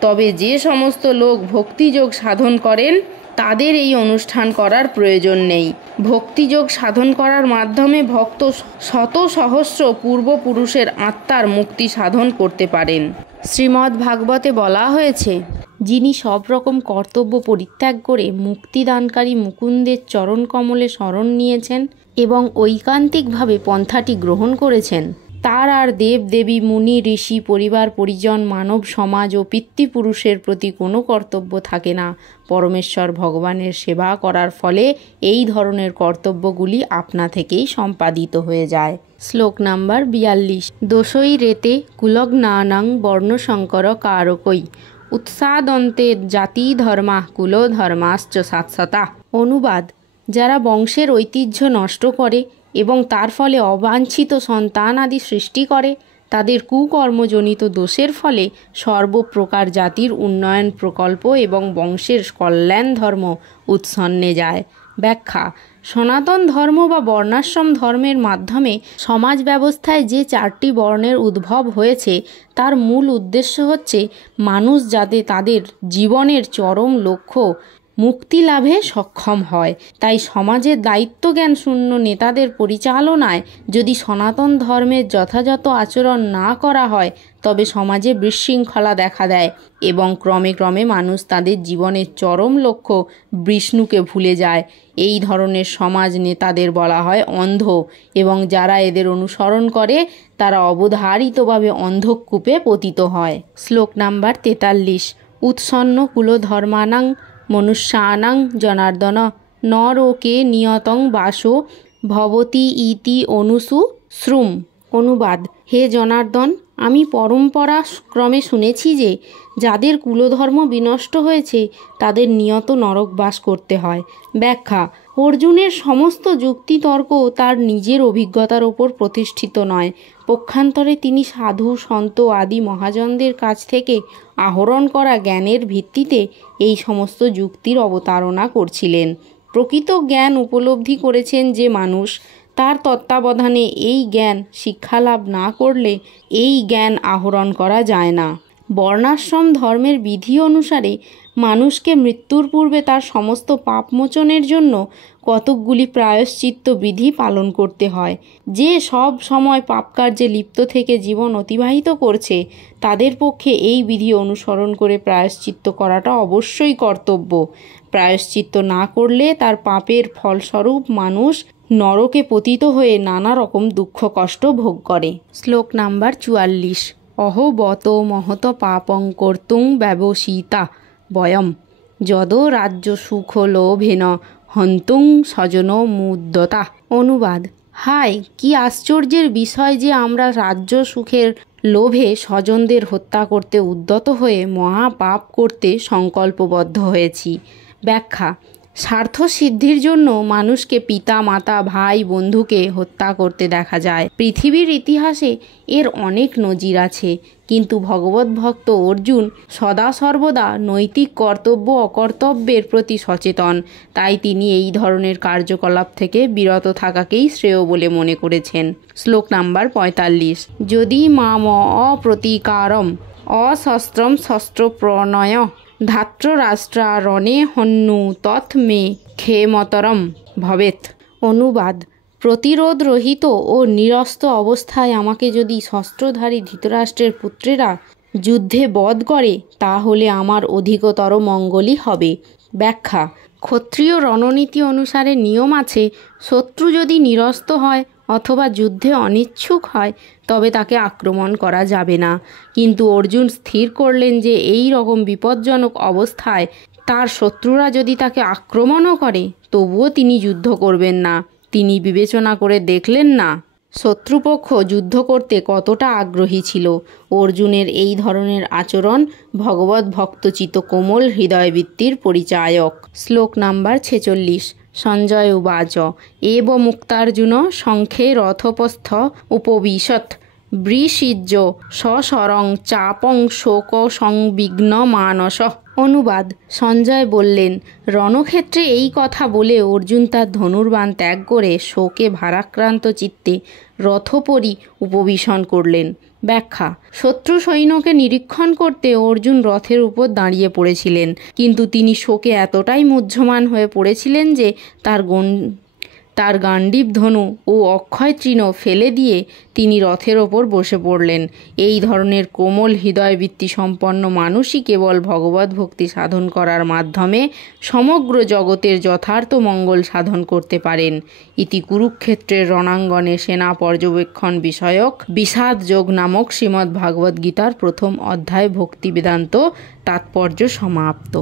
তবে যে সমস্ত লোক ভক্তিযোগ সাধন করেন তাদের এই অনুষ্ঠান করার প্রয়োজন নেই। ভক্তিযোগ সাধন করার মাধ্যমে ভক্ত শত সহস্র পূর্বপুরুষের আত্মার মুক্তি সাধন করতে পারেন। শ্রীমদ্ ভাগবতে বলা হয়েছে, যিনি সব রকম কর্তব্য পরিত্যাগ করে মুক্তিদানকারী মুকুন্দের চরণকমলে শরণ নিয়েছেন এবং ঐকান্তিকভাবে পন্থাটি গ্রহণ করেছেন, তার আর দেব দেবী মুনি ঋষি পরিবার পরিজন মানব সমাজ ও পিতৃপুরুষের প্রতি কোনো কর্তব্য থাকে না। পরমেশ্বর ভগবানের সেবা করার ফলে এই ধরনের কর্তব্যগুলি আপনা থেকেই সম্পাদিত হয়ে যায়। শ্লোক নাম্বার 42। দোষই রেতে কুলগ্নানাং বর্ণশঙ্কর কারকই উৎসাদন্তে জাতি ধর্মা কুল ধর্মাশ্চ শাশ্বতা। অনুবাদ: যারা বংশের ঐতিহ্য নষ্ট করে এবং তার ফলে অবাঞ্ছিত সন্তান আদি সৃষ্টি করে তাদের কুকর্মজনিত দোষের ফলে সর্বপ্রকার জাতির উন্নয়ন প্রকল্প এবং বংশের কল্যাণ ধর্ম উৎসন্নে যায়। ব্যাখ্যা: সনাতন ধর্ম বা বর্ণাশ্রম ধর্মের মাধ্যমে সমাজ ব্যবস্থায় যে 4টি বর্ণের উদ্ভব হয়েছে তার মূল উদ্দেশ্য হচ্ছে মানুষ যাতে তাদের জীবনের চরম লক্ষ্য মুক্তি লাভে সক্ষম হয়। তাই সমাজের দায়িত্বজ্ঞান শূন্য নেতাদের পরিচালনায় যদি সনাতন ধর্মের যথাযথ আচরণ না করা হয় তবে সমাজে বিশৃঙ্খলা দেখা দেয় এবং ক্রমে ক্রমে মানুষ তাদের জীবনের চরম লক্ষ্য বিষ্ণুকে ভুলে যায়। এই ধরনের সমাজ নেতাদের বলা হয় অন্ধ এবং যারা এদের অনুসরণ করে তারা অবধারিতভাবে অন্ধকূপে পতিত হয়। শ্লোক নাম্বার 43। উৎসন্ন কুলধর্মানাং মনুষ্যানাং জনার্দন নরকে নিয়তং বাসো ভবতি ইতি অনুসু শ্রুম। অনুবাদ: হে জনার্দন, আমি পরম্পরা ক্রমে শুনেছি যে যাদের কুলধর্ম বিনষ্ট হয়েছে তাদের নিয়ত নরকবাস করতে হয়। ব্যাখ্যা: অর্জুনের সমস্ত যুক্তিতর্ক তার নিজের অভিজ্ঞতার ওপর প্রতিষ্ঠিত নয়। পক্ষান্তরে তিনি সাধু সন্ত আদি মহাজনদের কাছ থেকে আহরণ করা জ্ঞানের ভিত্তিতে এই সমস্ত যুক্তির অবতারণা করছিলেন। প্রকৃত জ্ঞান উপলব্ধি করেছেন যে মানুষ তার তত্ত্বাবধানে এই জ্ঞান শিক্ষালাভ না করলে এই জ্ঞান আহরণ করা যায় না। বর্ণাশ্রম ধর্মের বিধি অনুসারে মানুষকে মৃত্যুর পূর্বে তার সমস্ত পাপমোচনের জন্য কতকগুলি প্রায়শ্চিত্ত বিধি পালন করতে হয়। যে সব সময় পাপকার্যে লিপ্ত থেকে জীবন অতিবাহিত করছে তাদের পক্ষে এই বিধি অনুসরণ করে প্রায়শ্চিত্ত করাটা অবশ্যই কর্তব্য। প্রায়শ্চিত্ত না করলে তার পাপের ফলস্বরূপ মানুষ নরকে পতিত হয়ে নানা রকম দুঃখ কষ্ট ভোগ করে। শ্লোক নাম্বার 44। অহোবত মহত পাপং কর্তুং ব্যবসিতা বয়ম যদ রাজ্য সুখ লোভেন হন্তুং স্বজন মুদ্যতা। অনুবাদ: হায়, কি আশ্চর্যের বিষয় যে আমরা রাজ্য সুখের লোভে স্বজনদের হত্যা করতে উদ্যত হয়ে মহাপাপ করতে সংকল্পবদ্ধ হয়েছি। ব্যাখ্যা: স্বার্থ সিদ্ধির জন্য মানুষকে পিতা মাতা ভাই বন্ধুকে হত্যা করতে দেখা যায়। পৃথিবীর ইতিহাসে এর অনেক নজির আছে, কিন্তু ভগবত ভক্ত অর্জুন সদা সর্বদা নৈতিক কর্তব্য অকর্তব্যের প্রতি সচেতন। তাই তিনি এই ধরনের কার্যকলাপ থেকে বিরত থাকাকেই শ্রেয় বলে মনে করেছেন। শ্লোক নাম্বার 45। যদি মাম অপ্রতিকারম অশস্ত্রম শস্ত্র প্রণয় ধাত্ররাষ্ট্রারণে হন্যু তৎমে ক্ষেমতরম ভবেত। অনুবাদ: প্রতিরোধ রহিত ও নিরস্ত অবস্থায় আমাকে যদি শস্ত্রধারী ধৃতরাষ্ট্রের পুত্রেরা যুদ্ধে বধ করে তাহলে আমার অধিকতর মঙ্গলই হবে। ব্যাখ্যা: ক্ষত্রিয় রণনীতি অনুসারে নিয়ম আছে, শত্রু যদি নিরস্ত হয় অথবা যুদ্ধে অনিচ্ছুক হয় তবে তাকে আক্রমণ করা যাবে না। কিন্তু অর্জুন স্থির করলেন যে এই রকম বিপজ্জনক অবস্থায় তার শত্রুরা যদি তাকে আক্রমণও করে তবুও তিনি যুদ্ধ করবেন না। তিনি বিবেচনা করে দেখলেন না শত্রুপক্ষ যুদ্ধ করতে কতটা আগ্রহী ছিল। অর্জুনের এই ধরনের আচরণ ভগবত ভক্তচিত কোমল হৃদয়বৃত্তির পরিচায়ক। শ্লোক নাম্বার 46। সঞ্জয় উবাচ এব মুক্তার্জুন শঙ্খে রথোপস্থ উপবিশৎ বৃষিজ্য সশরং চাপং শোক সংবিঘ্ন মানস। অনুবাদ: সঞ্জয় বললেন, রণক্ষেত্রে এই কথা বলে অর্জুন তার ধনুর্বাণ ত্যাগ করে শোকে ভারাক্রান্ত চিত্তে রথোপরি উপবেশন করলেন। ব্যাখ্যা: শত্রু সৈন্যকে নিরীক্ষণ করতে অর্জুন রথের উপর দাঁড়িয়ে পড়েছিলেন, কিন্তু তিনি শোকে এতটাই মুহ্যমান হয়ে পড়েছিলেন যে তার গাণ্ডীব ধনু ও অক্ষয় তৃণ ফেলে দিয়ে তিনি রথের ওপর বসে পড়লেন। এই ধরনের কোমল হৃদয়বৃত্তি সম্পন্ন মানুষই কেবল ভগবত ভক্তি সাধন করার মাধ্যমে সমগ্র জগতের যথার্থ মঙ্গল সাধন করতে পারেন। ইতি কুরুক্ষেত্রের রণাঙ্গনে সেনা পর্যবেক্ষণ বিষয়ক বিষাদ যোগ নামক শ্রীমদ্ ভাগবত গীতার প্রথম অধ্যায় ভক্তি বেদান্ত তাৎপর্য সমাপ্ত।